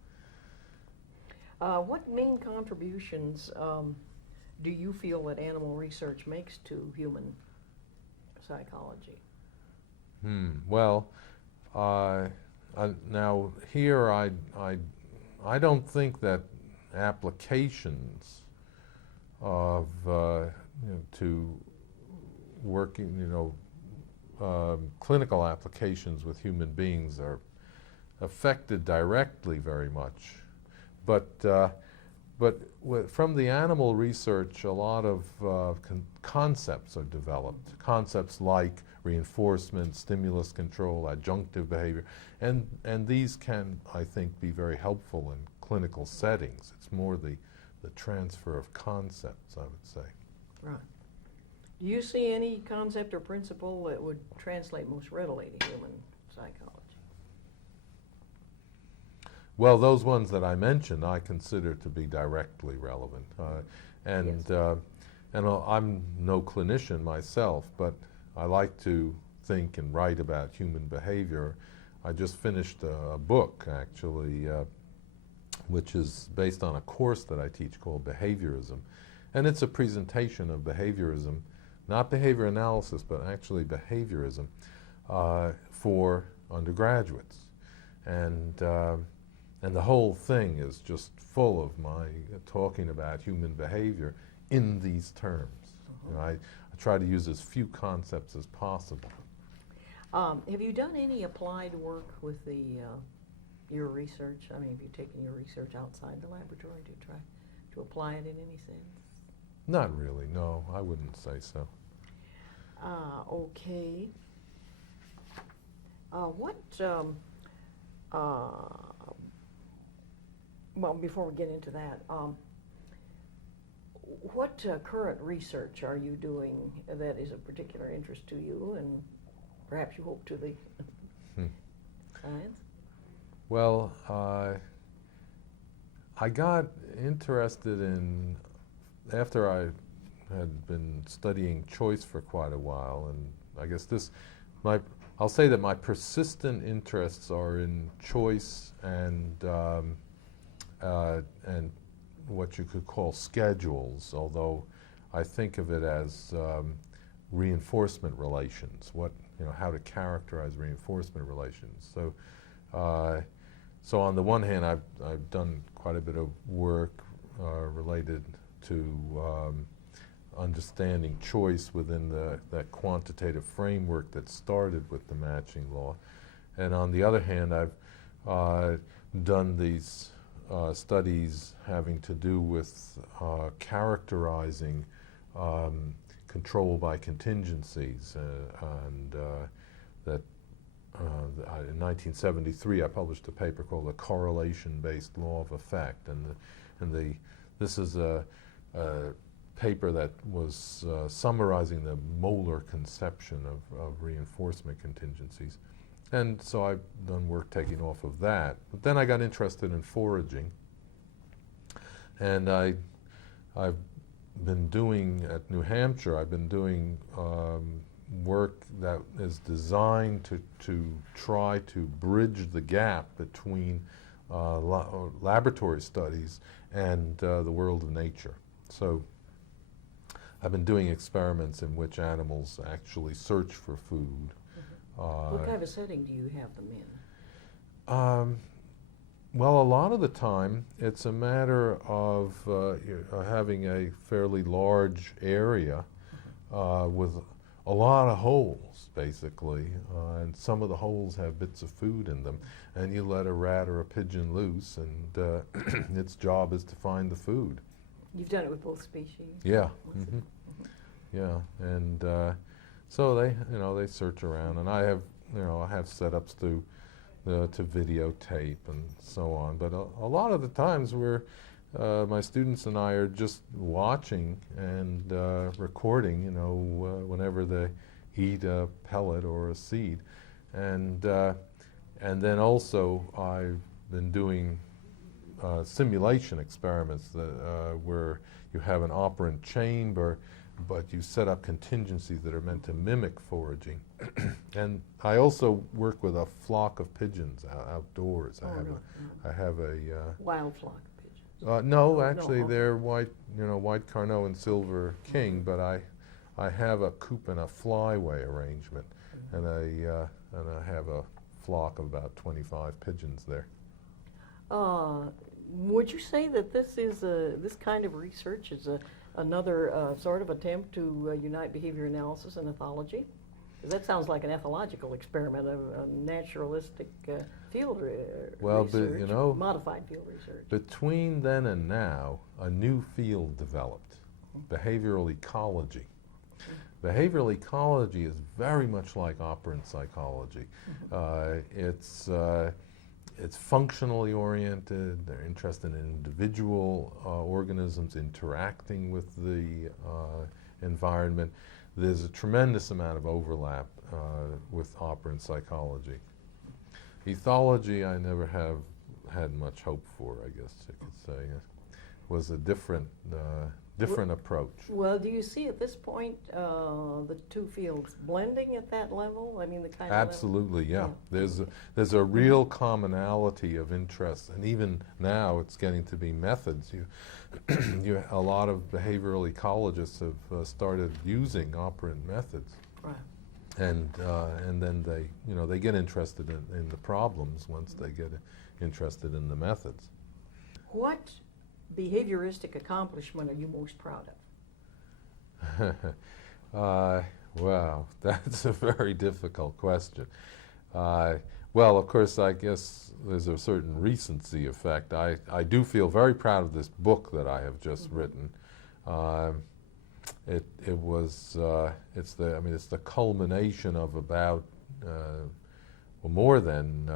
What main contributions do you feel that animal research makes to human psychology? Well, now here I don't think that applications of to working, clinical applications with human beings are affected directly very much. But from the animal research, a lot of concepts are developed. Concepts like reinforcement, stimulus control, adjunctive behavior, and these can, I think, be very helpful in clinical settings. It's more the transfer of concepts, I would say. Right. Do you see any concept or principle that would translate most readily to human psychology? Well, those ones that I mentioned, I consider to be directly relevant. And I'm no clinician myself, but I like to think and write about human behavior. I just finished a book, actually, which is based on a course that I teach called Behaviorism. And it's a presentation of behaviorism, not behavior analysis, but actually behaviorism for undergraduates. And the whole thing is just full of my talking about human behavior in these terms. I try to use as few concepts as possible. Have you done any applied work with your research? I mean, have you taken your research outside the laboratory to try to apply it in any sense? Not really, no, I wouldn't say so. Okay. Well, before we get into that, what current research are you doing that is of particular interest to you and perhaps you hope to the science? Well, I got interested after I had been studying choice for quite a while, and I guess I'll say that my persistent interests are in choice and what you could call schedules, although I think of it as reinforcement relations, how to characterize reinforcement relations. So on the one hand, I've done quite a bit of work related to understanding choice within that quantitative framework that started with the matching law. And on the other hand, I've done these studies having to do with characterizing control by contingencies, and that in 1973 I published a paper called The Correlation-Based Law of Effect, this is a paper that was summarizing the molar conception of reinforcement contingencies. And so I've done work taking off of that. But then I got interested in foraging. And I've been doing, at New Hampshire, I've been doing work that is designed to try to bridge the gap between laboratory studies and the world of nature. So I've been doing experiments in which animals actually search for food. What kind of a setting do you have them in? Well, a lot of the time it's a matter of having a fairly large area with a lot of holes, basically, and some of the holes have bits of food in them, and you let a rat or a pigeon loose, and its job is to find the food. You've done it with both species? Yeah. Mm-hmm. Yeah, and so they search around, and I have setups to videotape and so on. But a lot of the times my students and I are just watching and recording, whenever they eat a pellet or a seed, and then also I've been doing simulation experiments that, where you have an operant chamber, but you set up contingencies that are meant to mimic foraging. And I also work with a flock of pigeons outdoors. I have a Wild flock of pigeons. no, actually okay. they're white, white Carnot and silver king, but I have a coop and a flyway arrangement, and I have a flock of about 25 pigeons there. Would you say that this kind of research is another sort of attempt to unite behavior analysis and ethology? 'Cause that sounds like an ethological experiment, a naturalistic field Well, research, but, modified field research. Between then and now, a new field developed, behavioral ecology. Behavioral ecology is very much like operant psychology. It's functionally oriented. They're interested in individual organisms interacting with the environment. There's a tremendous amount of overlap with operant psychology. Ethology I never have had much hope for, I guess you could say. It was a different approach. Well, do you see at this point the two fields blending at that level? I mean, the kind of Absolutely, yeah. There's a real commonality of interest, and even now it's getting to be methods. A lot of behavioral ecologists have started using operant methods, right. and then they get interested in the problems once they get interested in the methods. What behavioristic accomplishment are you most proud of? Wow, that's a very difficult question. Well, of course, I guess there's a certain recency effect. I do feel very proud of this book that I have just written. It's the culmination of about more than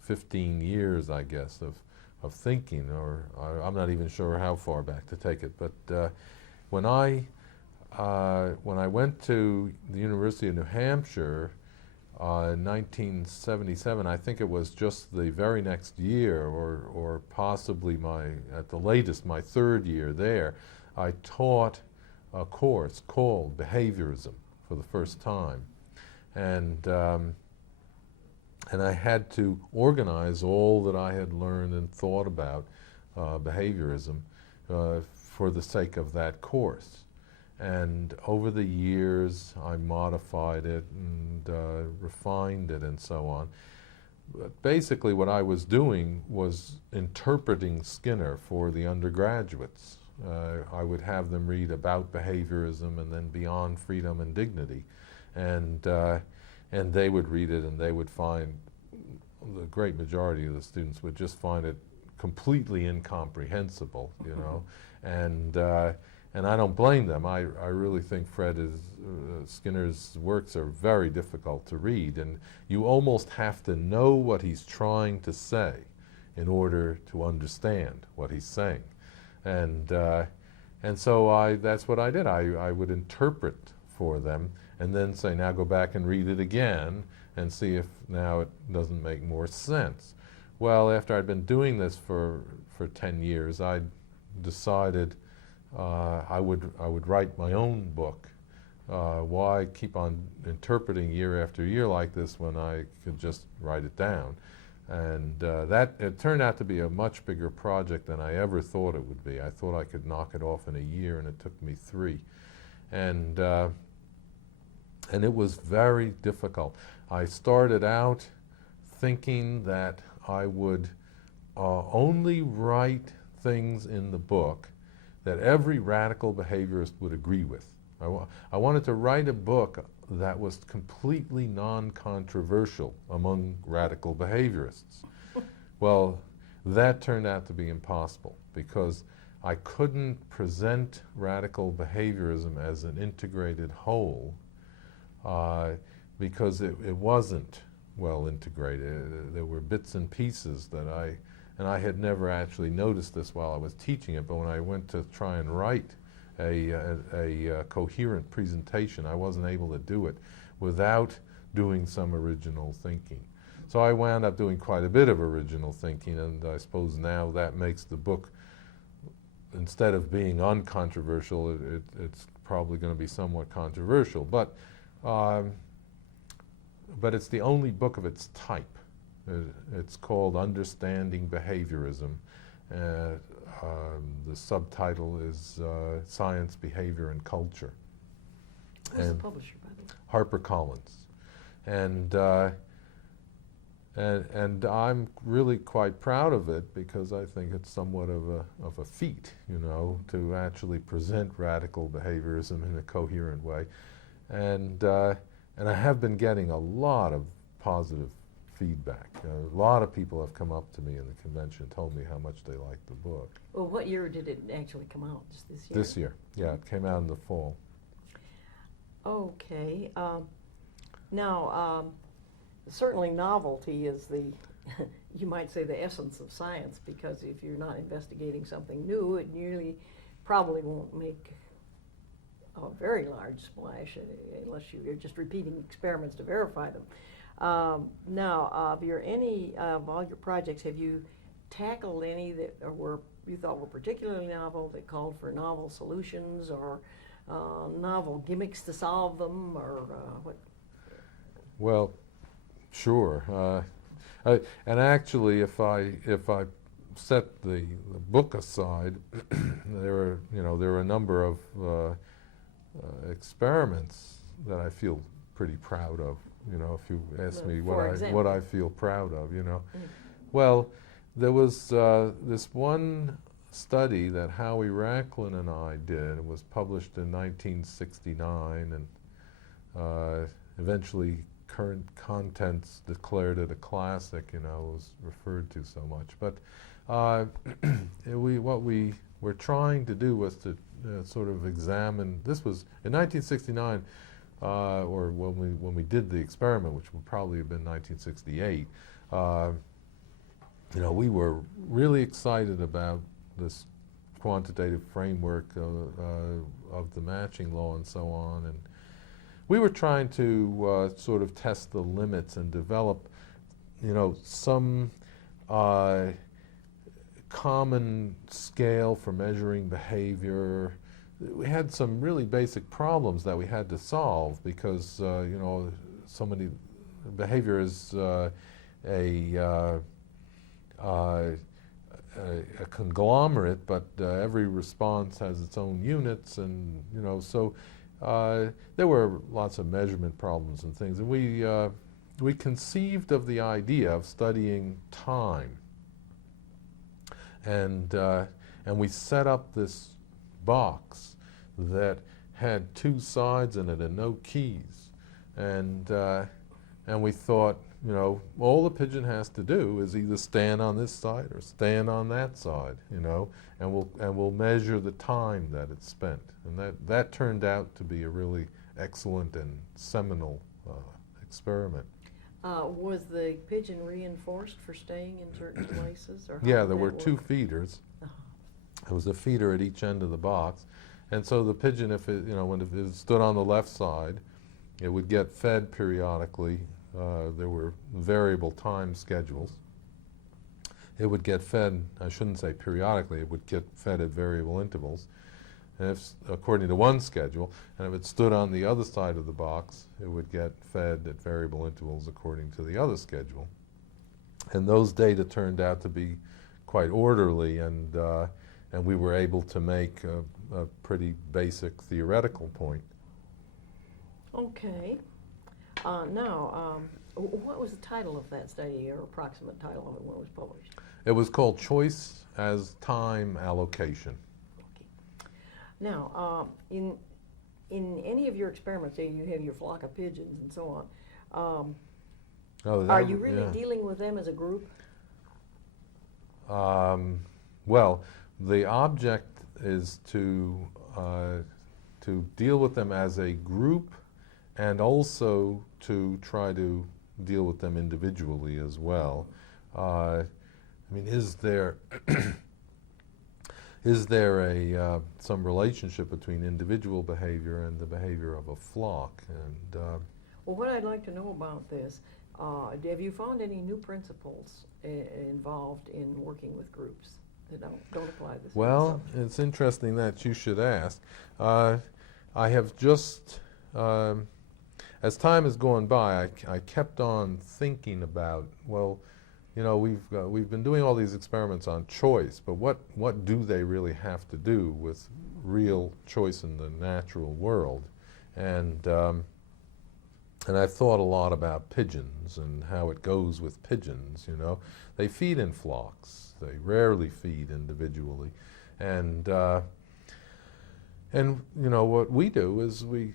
15 years, I guess, of thinking, or I'm not even sure how far back to take it. But when I went to the University of New Hampshire in 1977, I think it was just the very next year, or possibly at the latest, my third year there, I taught a course called Behaviorism for the first time. And I had to organize all that I had learned and thought about behaviorism for the sake of that course. And over the years, I modified it and refined it and so on. But basically, what I was doing was interpreting Skinner for the undergraduates. I would have them read about behaviorism and then Beyond Freedom and Dignity. And they would read it, and they would find, the great majority of the students would just find it completely incomprehensible, and I don't blame them. I really think Skinner's works are very difficult to read, and you almost have to know what he's trying to say in order to understand what he's saying. And so that's what I did. I would interpret for them, and then say, now go back and read it again and see if now it doesn't make more sense. Well, after I'd been doing this for 10 years, I decided I would write my own book. Why keep on interpreting year after year like this when I could just write it down? And it turned out to be a much bigger project than I ever thought it would be. I thought I could knock it off in a year, and it took me 3. And it was very difficult. I started out thinking that I would only write things in the book that every radical behaviorist would agree with. I wanted to write a book that was completely non-controversial among radical behaviorists. Well, that turned out to be impossible, because I couldn't present radical behaviorism as an integrated whole, because it wasn't well integrated. There were bits and pieces that I had never actually noticed this while I was teaching it, but when I went to try and write a coherent presentation, I wasn't able to do it without doing some original thinking. So I wound up doing quite a bit of original thinking, and I suppose now that makes the book, instead of being uncontroversial, it's probably going to be somewhat controversial. But it's the only book of its type. It's called Understanding Behaviorism. The subtitle is Science, Behavior, and Culture. Who's the publisher, by the way? HarperCollins. And I'm really quite proud of it because I think it's somewhat of a feat, you know, to actually present radical behaviorism in a coherent way. And I have been getting a lot of positive feedback. A lot of people have come up to me in the convention and told me how much they liked the book. Well, what year did it actually come out? Just this year? This year, yeah, it came out in the fall. Okay. Now, certainly novelty is the, you might say, the essence of science, because if you're not investigating something new, it nearly probably won't make a very large splash unless you're just repeating experiments to verify them. Now, of all your projects, have you tackled any that you thought were particularly novel, that called for novel solutions or novel gimmicks to solve them, or what? Well, sure. And actually, if I set the book aside, there are a number of experiments that I feel pretty proud of. You know, if you ask me what I feel proud of, you know. Well, there was this one study that Howie Racklin and I did. It was published in 1969, and eventually Current Contents declared it a classic. You know, it was referred to so much. But what we were trying to do was to sort of examine. This was in 1969. Or when we did the experiment, which would probably have been 1968, you know, we were really excited about this quantitative framework of the matching law and so on, and we were trying to sort of test the limits and develop, you know, some common scale for measuring behavior. We had some really basic problems that we had to solve because, you know, so many behavior is a conglomerate, but every response has its own units, and, you know, so there were lots of measurement problems and things, and we conceived of the idea of studying time, and we set up this box that had two sides in it and no keys, and we thought, you know, all the pigeon has to do is either stand on this side or stand on that side, you know, and we'll measure the time that it's spent, and that turned out to be a really excellent and seminal experiment. Was the pigeon reinforced for staying in certain places, or Yeah, there were two feeders. Uh-huh. There was a feeder at each end of the box, and so the pigeon, if it stood on the left side, it would get fed periodically. There were variable time schedules. It would get fed, I shouldn't say periodically, it would get fed at variable intervals, and according to one schedule, and if it stood on the other side of the box, it would get fed at variable intervals according to the other schedule. And those data turned out to be quite orderly, and we were able to make a pretty basic theoretical point. Okay. Now, what was the title of that study, or approximate title of it when it was published? It was called Choice as Time Allocation. Okay. Now, in any of your experiments, say you have your flock of pigeons and so on, are you really dealing with them as a group? Well, the object is to deal with them as a group, and also to try to deal with them individually as well. I mean, is there some relationship between individual behavior and the behavior of a flock? And Well, what I'd like to know about this, Have you found any new principles involved in working with groups that don't apply this? Well, it's interesting that you should ask. I have just, as time has gone by, I kept on thinking about, well, you know, we've been doing all these experiments on choice, but what do they really have to do with real choice in the natural world? And I've thought a lot about pigeons and how it goes with pigeons, you know. They feed in flocks. They rarely feed individually. And you know, what we do is we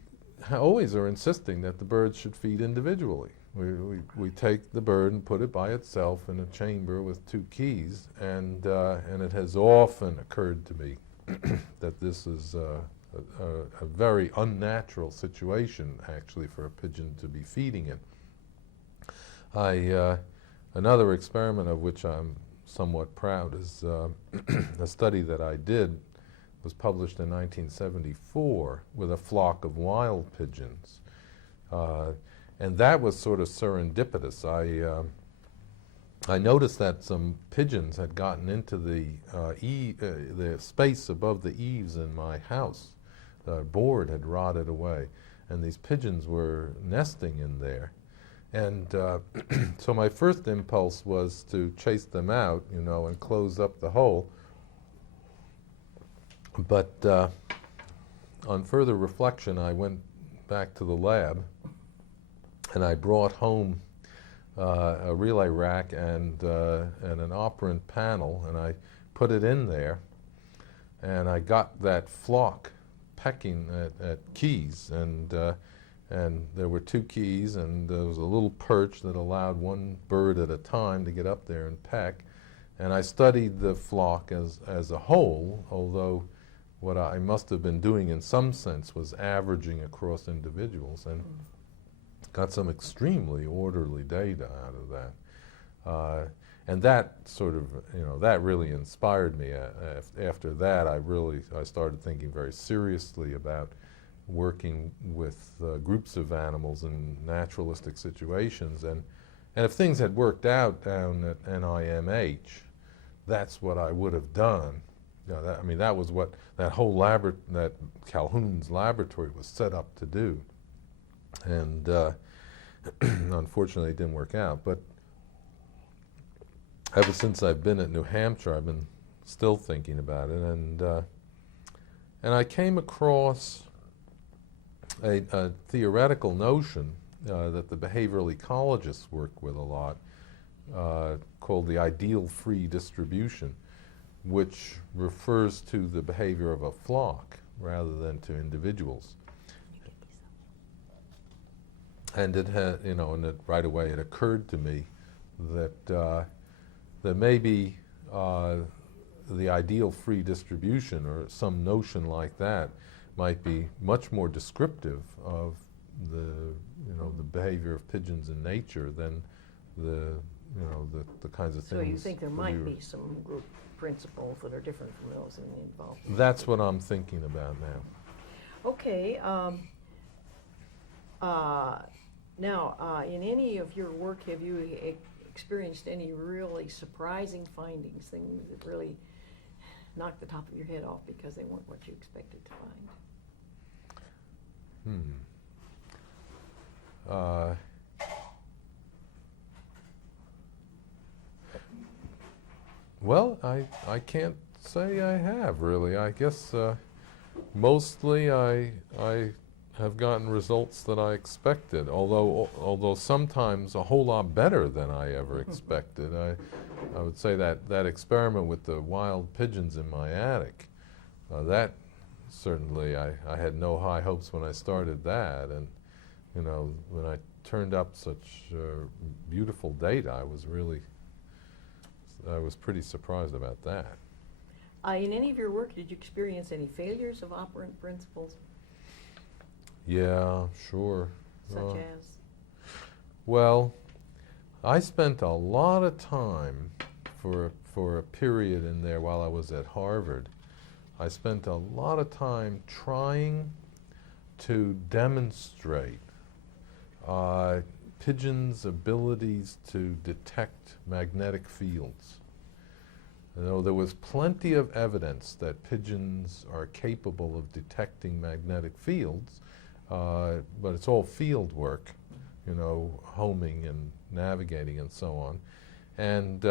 always are insisting that the birds should feed individually. We take the bird and put it by itself in a chamber with 2 keys, and it has often occurred to me that this is a very unnatural situation, actually, for a pigeon to be feeding in. Another experiment of which I'm somewhat proud is a study that I did, was published in 1974 with a flock of wild pigeons. And that was sort of serendipitous. I noticed that some pigeons had gotten into the space above the eaves in my house. The board had rotted away, and these pigeons were nesting in there. And so my first impulse was to chase them out, you know, and close up the hole. But on further reflection, I went back to the lab, and I brought home a relay rack and an operant panel, and I put it in there, and I got that flock pecking at keys, and there were 2 keys, and there was a little perch that allowed 1 bird at a time to get up there and peck. And I studied the flock as a whole, although what I must have been doing in some sense was averaging across individuals, and got some extremely orderly data out of that. And that sort of, you know, that really inspired me. After that, I started thinking very seriously about working with groups of animals in naturalistic situations. And if things had worked out down at NIMH, that's what I would have done. You know, I mean, that was what that whole that Calhoun's laboratory was set up to do. And unfortunately, it didn't work out. But ever since I've been at New Hampshire, I've been still thinking about it. And I came across a theoretical notion that the behavioral ecologists work with a lot, called the ideal free distribution, which refers to the behavior of a flock rather than to individuals. And it had, you know, and right away it occurred to me that that maybe the ideal free distribution or some notion like that might be much more descriptive of the, you know, the behavior of pigeons in nature than the, you know, the kinds of things. So you think there might we be some group principles that are different from those involved? That's what I'm thinking about now. Okay. Now, in any of your work, have you experienced any really surprising findings, things that really knocked the top of your head off because they weren't what you expected to find? Well, I can't say I have, really. I guess mostly I have gotten results that I expected, although sometimes a whole lot better than I ever expected. I would say that experiment with the wild pigeons in my attic, that certainly I had no high hopes when I started that, and you know, when I turned up such beautiful data, I was pretty surprised about that. In any of your work, did you experience any failures of operant principles? Yeah, sure. Such as? Well, I spent a lot of time for a period in there while I was at Harvard. I spent a lot of time trying to demonstrate pigeons' abilities to detect magnetic fields. You know, there was plenty of evidence that pigeons are capable of detecting magnetic fields, but it's all field work, you know, homing and navigating and so on. And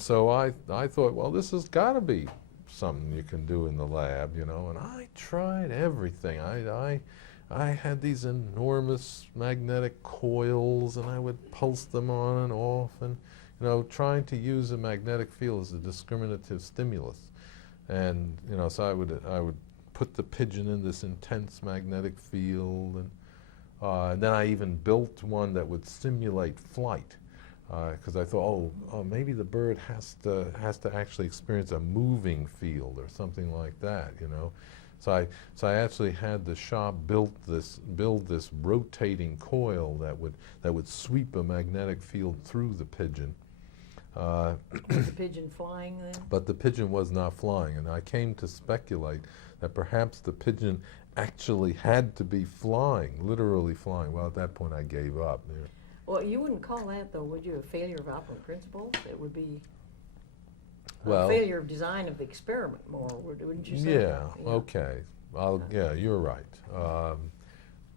so I thought, well, this has got to be something you can do in the lab, you know, and I tried everything. I had these enormous magnetic coils, and I would pulse them on and off, and, you know, trying to use a magnetic field as a discriminative stimulus. And, you know, so I would put the pigeon in this intense magnetic field, and then I even built one that would simulate flight, because I thought, oh, maybe the bird has to actually experience a moving field or something like that, you know. So I actually had the shop build this rotating coil that would sweep a magnetic field through the pigeon. Was the pigeon flying then? But the pigeon was not flying, and I came to speculate that perhaps the pigeon actually had to be flying, literally flying. Well, at that point I gave up. Yeah. Well, you wouldn't call that, though, would you, a failure of operant principles? It would be Well, a failure of design of the experiment more, wouldn't you say? yeah, okay. Yeah, you're right.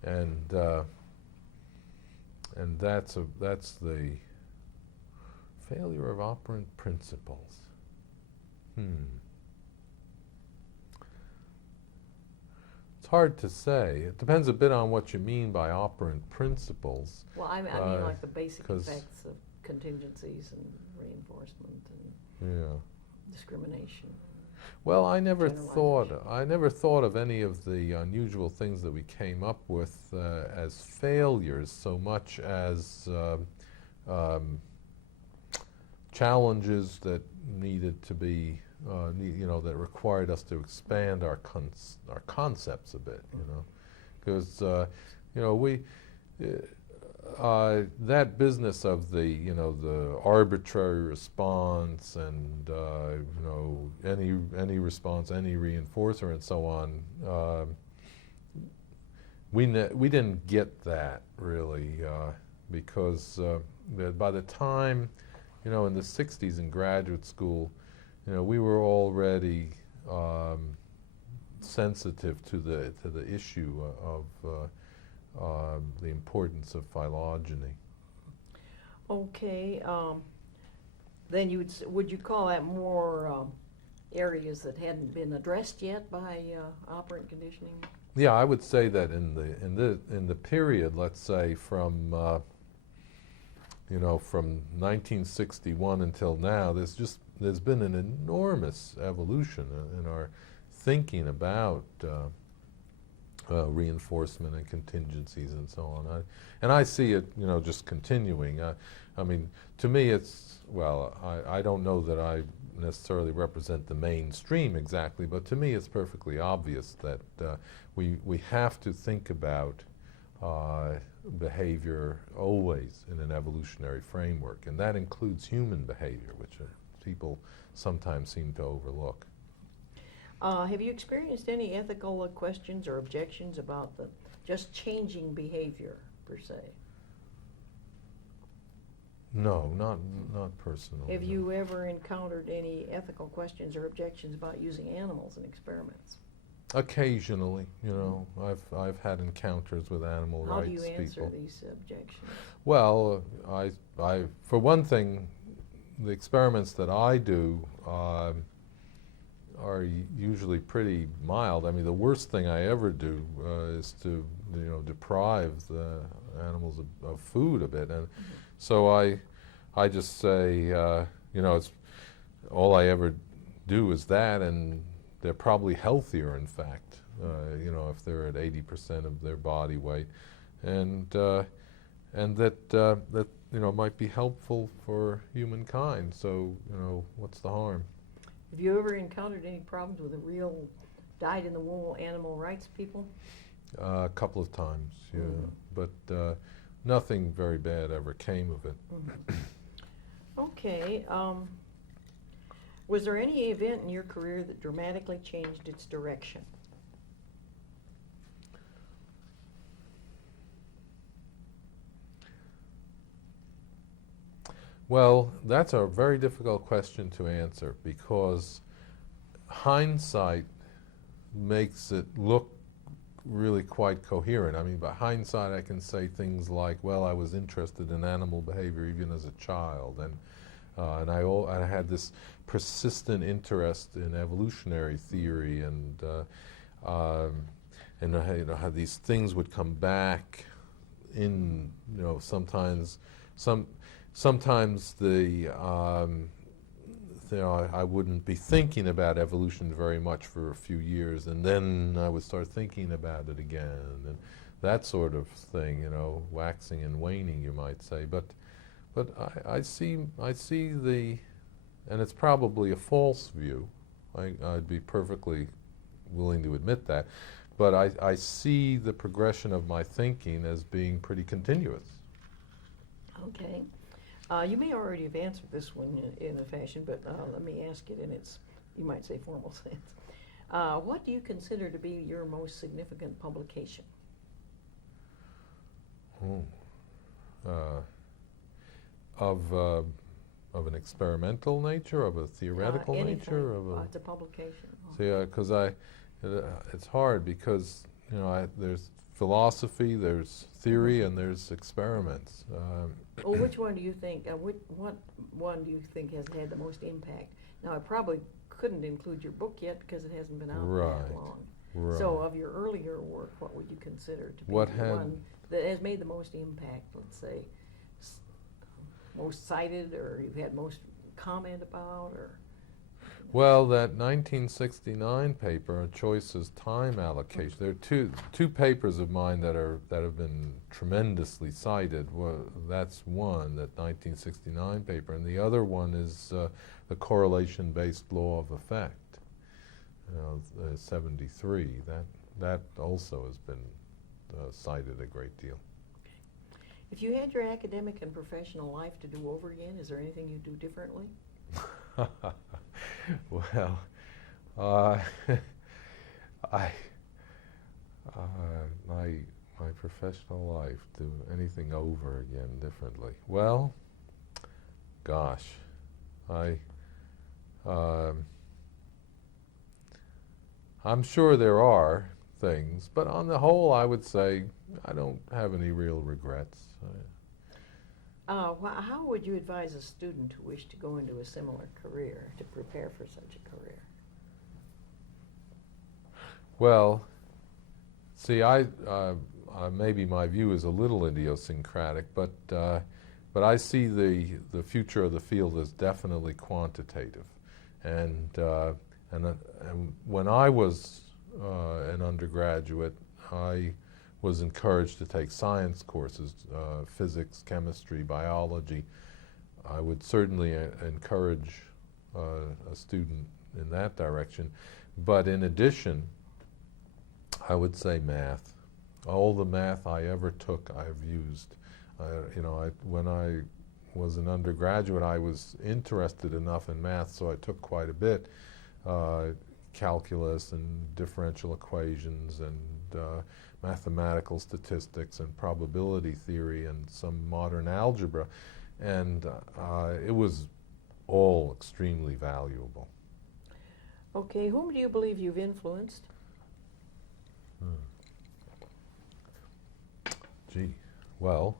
And that's the failure of operant principles. It's hard to say. It depends a bit on what you mean by operant principles. Well, I mean like the basic effects of contingencies and reinforcement and discrimination. Well, I never thought of any of the unusual things that we came up with as failures so much as challenges that needed to be, you know, that required us to expand our concepts a bit, you know, because you know that business of the, you know, the arbitrary response and you know, any response, any reinforcer and so on, we didn't get that really because by the time, you know, in the 60s in graduate school, you know, we were already sensitive to the issue of the importance of phylogeny. Okay, then would you call that more areas that hadn't been addressed yet by operant conditioning? Yeah, I would say that in the period, let's say from you know, from 1961 until now, there's been an enormous evolution in our thinking about reinforcement and contingencies and so on. And I see it, you know, just continuing. I mean, to me it's, well, I don't know that I necessarily represent the mainstream exactly, but to me it's perfectly obvious that we have to think about behavior always in an evolutionary framework, and that includes human behavior, which people sometimes seem to overlook. Have you experienced any ethical questions or objections about the just changing behavior per se? No, not personally. Have no. you ever encountered any ethical questions or objections about using animals in experiments? Occasionally, you know, I've had encounters with animal How rights do you answer people. these objections? Well, I for one thing, the experiments that I do are usually pretty mild. I mean, the worst thing I ever do is to, you know, deprive the animals of food a bit, and so I just say, you know, it's all I ever do is that, and they're probably healthier, in fact, you know, if they're at 80% of their body weight, and that you know, might be helpful for humankind. So, you know, what's the harm? Have you ever encountered any problems with the real dyed-in-the-wool animal rights people? A couple of times, yeah, but nothing very bad ever came of it. Okay. Was there any event in your career that dramatically changed its direction? Well, that's a very difficult question to answer because hindsight makes it look really quite coherent. I mean, by hindsight, I can say things like, well, I was interested in animal behavior even as a child, and I had this persistent interest in evolutionary theory, and how these things would come back in, sometimes I wouldn't be thinking about evolution very much for a few years, and then I would start thinking about it again, and that sort of thing, waxing and waning, you might say. But I see the, and it's probably a false view. I'd be perfectly willing to admit that, but I see the progression of my thinking as being pretty continuous. Okay. You may already have answered this one in a fashion, but let me ask it in its, you might say, formal sense. What do you consider to be your most significant publication? Of an experimental nature, of a theoretical nature, of a it's a publication. See, because it's hard because there's philosophy, there's theory, and there's experiments. Well, which one do you think? What one do you think has had the most impact? Now, I probably couldn't include your book yet because it hasn't been out that long. Right. So, of your earlier work, what would you consider to be the one that has made the most impact? Let's say, most cited, or you've had most comment about, or? Well, that 1969 paper, A Choice as Time Allocation. There are two papers of mine that have been tremendously cited. Well, that's one, that 1969 paper, and the other one is the correlation-based law of effect, 73. That also has been cited a great deal. If you had your academic and professional life to do over again, is there anything you'd do differently? Well, my professional life, do anything over again differently? Well, gosh, I'm sure there are things, but on the whole, I would say I don't have any real regrets. How would you advise a student who wished to go into a similar career to prepare for such a career? Well, see, maybe my view is a little idiosyncratic, but I see the future of the field as definitely quantitative, and when I was an undergraduate, I was encouraged to take science courses, physics, chemistry, biology. I would certainly encourage a student in that direction. But in addition, I would say math. All the math I ever took, I've used. When I was an undergraduate, I was interested enough in math, so I took quite a bit. Calculus and differential equations and mathematical statistics and probability theory and some modern algebra, and it was all extremely valuable. Okay, whom do you believe you've influenced? Gee, well,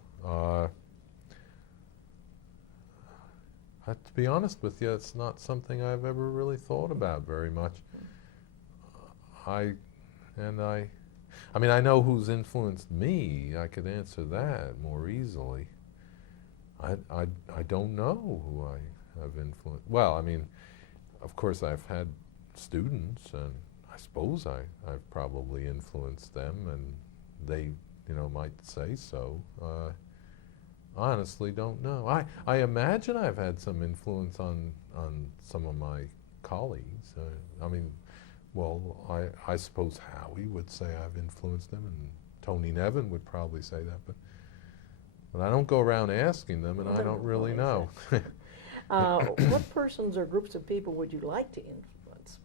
to be honest with you, it's not something I've ever really thought about very much. I mean, I know who's influenced me. I could answer that more easily. I don't know who I have influenced. Well, I mean, of course I've had students, and I suppose I've probably influenced them, and they, might say so. Honestly, don't know. I imagine I've had some influence on some of my colleagues. I mean, well, I suppose Howie would say I've influenced them, and Tony Nevin would probably say that, but I don't go around asking them, and I don't really know. What persons or groups of people would you like to influence?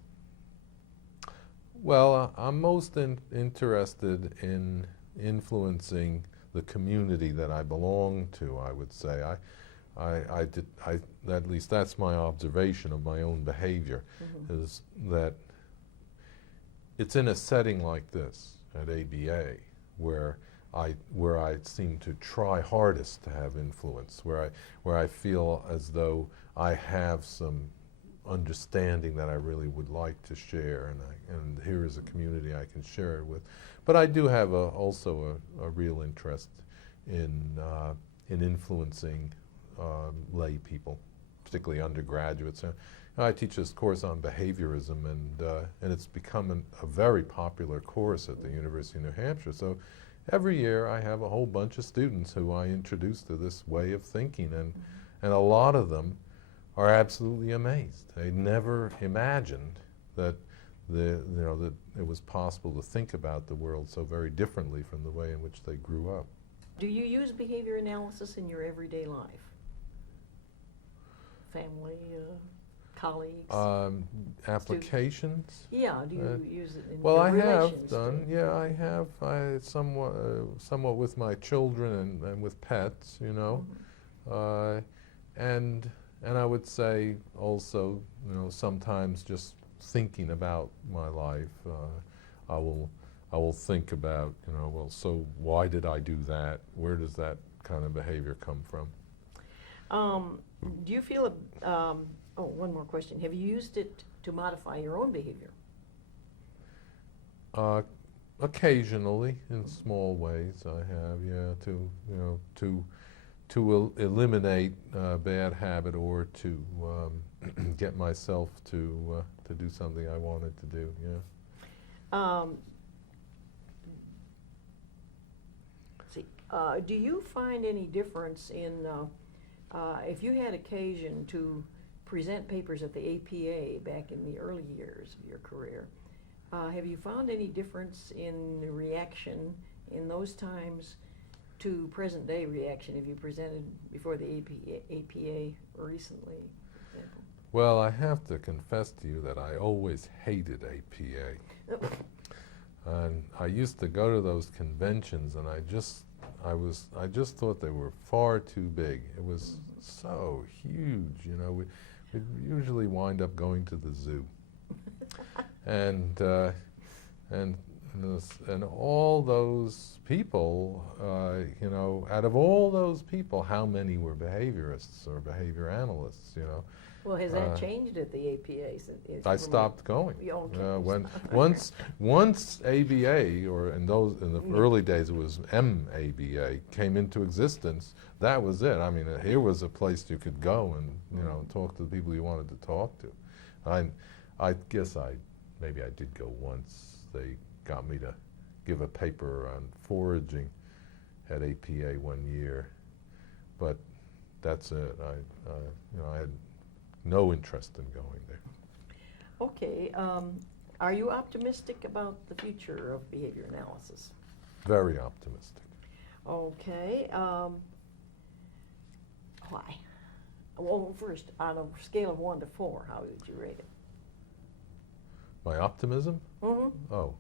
Well, I'm most interested in influencing the community that I belong to, I would say. at least that's my observation of my own behavior, is that it's in a setting like this at ABA where I seem to try hardest to have influence, where I feel as though I have some understanding that I really would like to share, and here is a community I can share it with. But I do have also a real interest in influencing lay people, particularly undergraduates. I teach this course on behaviorism, and it's become a very popular course at the University of New Hampshire. So every year I have a whole bunch of students who I introduce to this way of thinking, and a lot of them are absolutely amazed. They never imagined that that it was possible to think about the world so very differently from the way in which they grew up. Do you use behavior analysis in your everyday life? Family, colleagues? Applications? Yeah, do you use it in Well, your I have relations done. to- Yeah, I have. Somewhat with my children and with pets, you know, and I would say also, sometimes just thinking about my life, I will think about, well, so why did I do that? Where does that kind of behavior come from? Do you feel, one more question. Have you used it to modify your own behavior? Occasionally, in small ways, I have, to eliminate a bad habit or to get myself to do something I wanted to do. Yeah. Do you find any difference in if you had occasion to present papers at the APA back in the early years of your career? Have you found any difference in the reaction in those times to present day reaction if you presented before the APA recently, for example? Well, I have to confess to you that I always hated APA. And I used to go to those conventions, and I just thought they were far too big. It was so huge, We'd usually wind up going to the zoo. And all those people, out of all those people, how many were behaviorists or behavior analysts, Well, has that changed at the APA? I stopped going. Okay. Once ABA, or in the early days it was MABA, came into existence, that was it. I mean, here was a place you could go and talk to the people you wanted to talk to. I guess maybe I did go once. They got me to give a paper on foraging at APA one year, but that's it. I had no interest in going there. Okay. Are you optimistic about the future of behavior analysis? Very optimistic. Okay. Why? Well, first, on a scale of 1 to 4, how would you rate it? My optimism? Mm-hmm. Oh,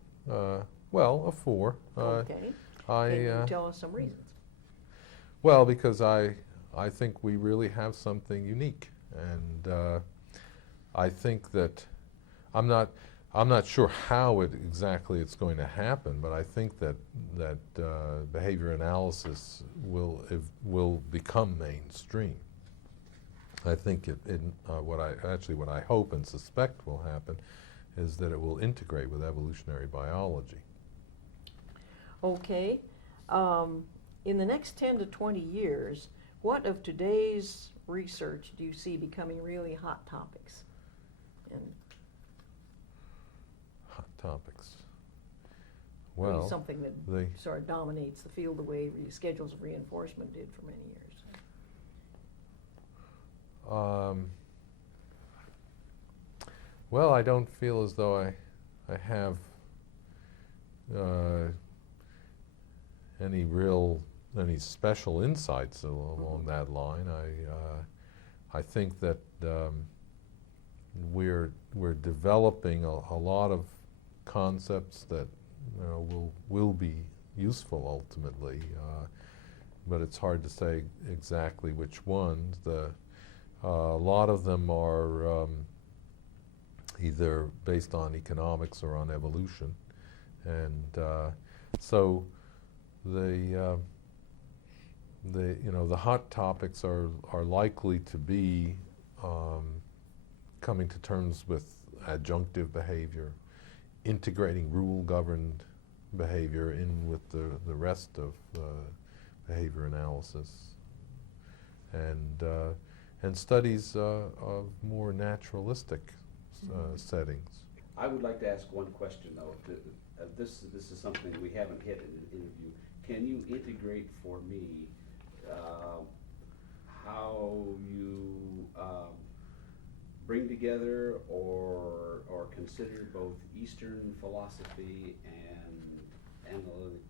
well, a 4. Okay. Can you tell us some reasons? Well, because I think we really have something unique, and I think that I'm not sure how exactly it's going to happen, but I think that behavior analysis will become mainstream. I think what I hope and suspect will happen is that it will integrate with evolutionary biology. Okay. In the next 10 to 20 years, what of today's research do you see becoming really hot topics? And Hot topics. maybe Well, something that sort of dominates the field the way schedules of reinforcement did for many years. Well, I don't feel as though I have any special insights along that line. I think that we're developing a lot of concepts that will be useful ultimately, but it's hard to say exactly which ones. A lot of them are either based on economics or on evolution, and so the the hot topics are likely to be coming to terms with adjunctive behavior, integrating rule-governed behavior in with the rest of behavior analysis, and studies of more naturalistic settings. I would like to ask one question though. This is something we haven't hit in an interview. Can you integrate for me how you bring together or consider both Eastern philosophy and analytic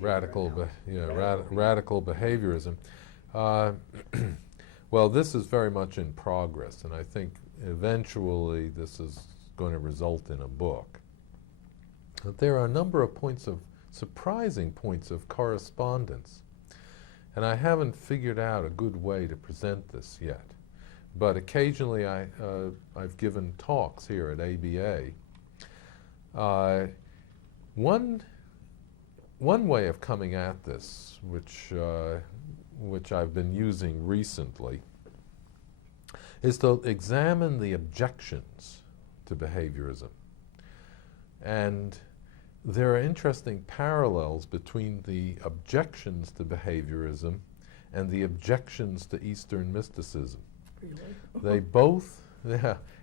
radical behaviorism. Well, this is very much in progress, and I think eventually this is going to result in a book. But there are a number of surprising points of correspondence, and I haven't figured out a good way to present this yet. But occasionally I've given talks here at ABA. One way of coming at this, which I've been using recently, is to examine the objections to behaviorism. And there are interesting parallels between the objections to behaviorism and the objections to Eastern mysticism. Really? They both,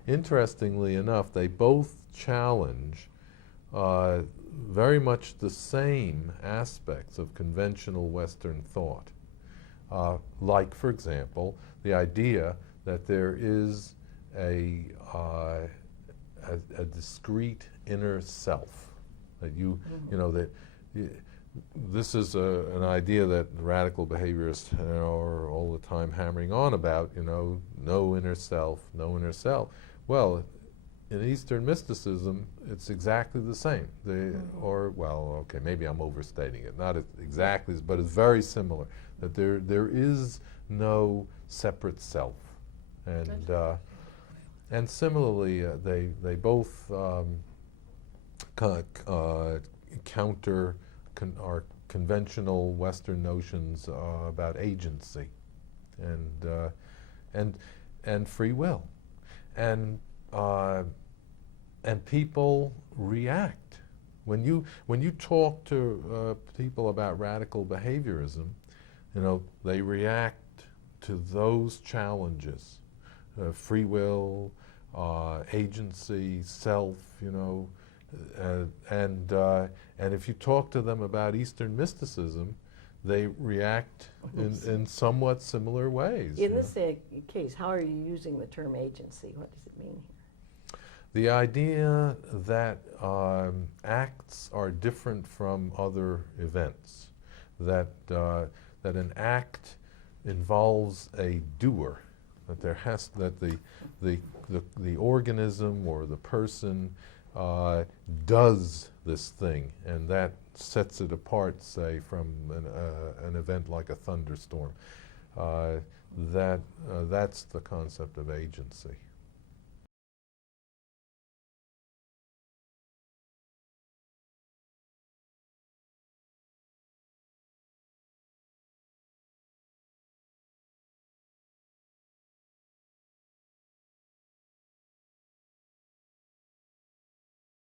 interestingly enough, they both challenge very much the same aspects of conventional Western thought. Like, for example, the idea that there is a discrete inner self. That this is an idea that radical behaviorists are all the time hammering on about, no inner self, no inner self. Well, in Eastern mysticism, it's exactly the same. Okay, maybe I'm overstating it. Not exactly, but it's very similar. That there is no separate self, and similarly, they both counter our conventional Western notions about agency and free will, and people react when you talk to people about radical behaviorism. They react to those challenges, free will, agency, self. And if you talk to them about Eastern mysticism, they react in somewhat similar ways. In this case, how are you using the term agency? What does it mean here? The idea that acts are different from other events, that an act involves a doer, that the organism or the person does this thing, and that sets it apart, say, from an event like a thunderstorm. That's the concept of agency.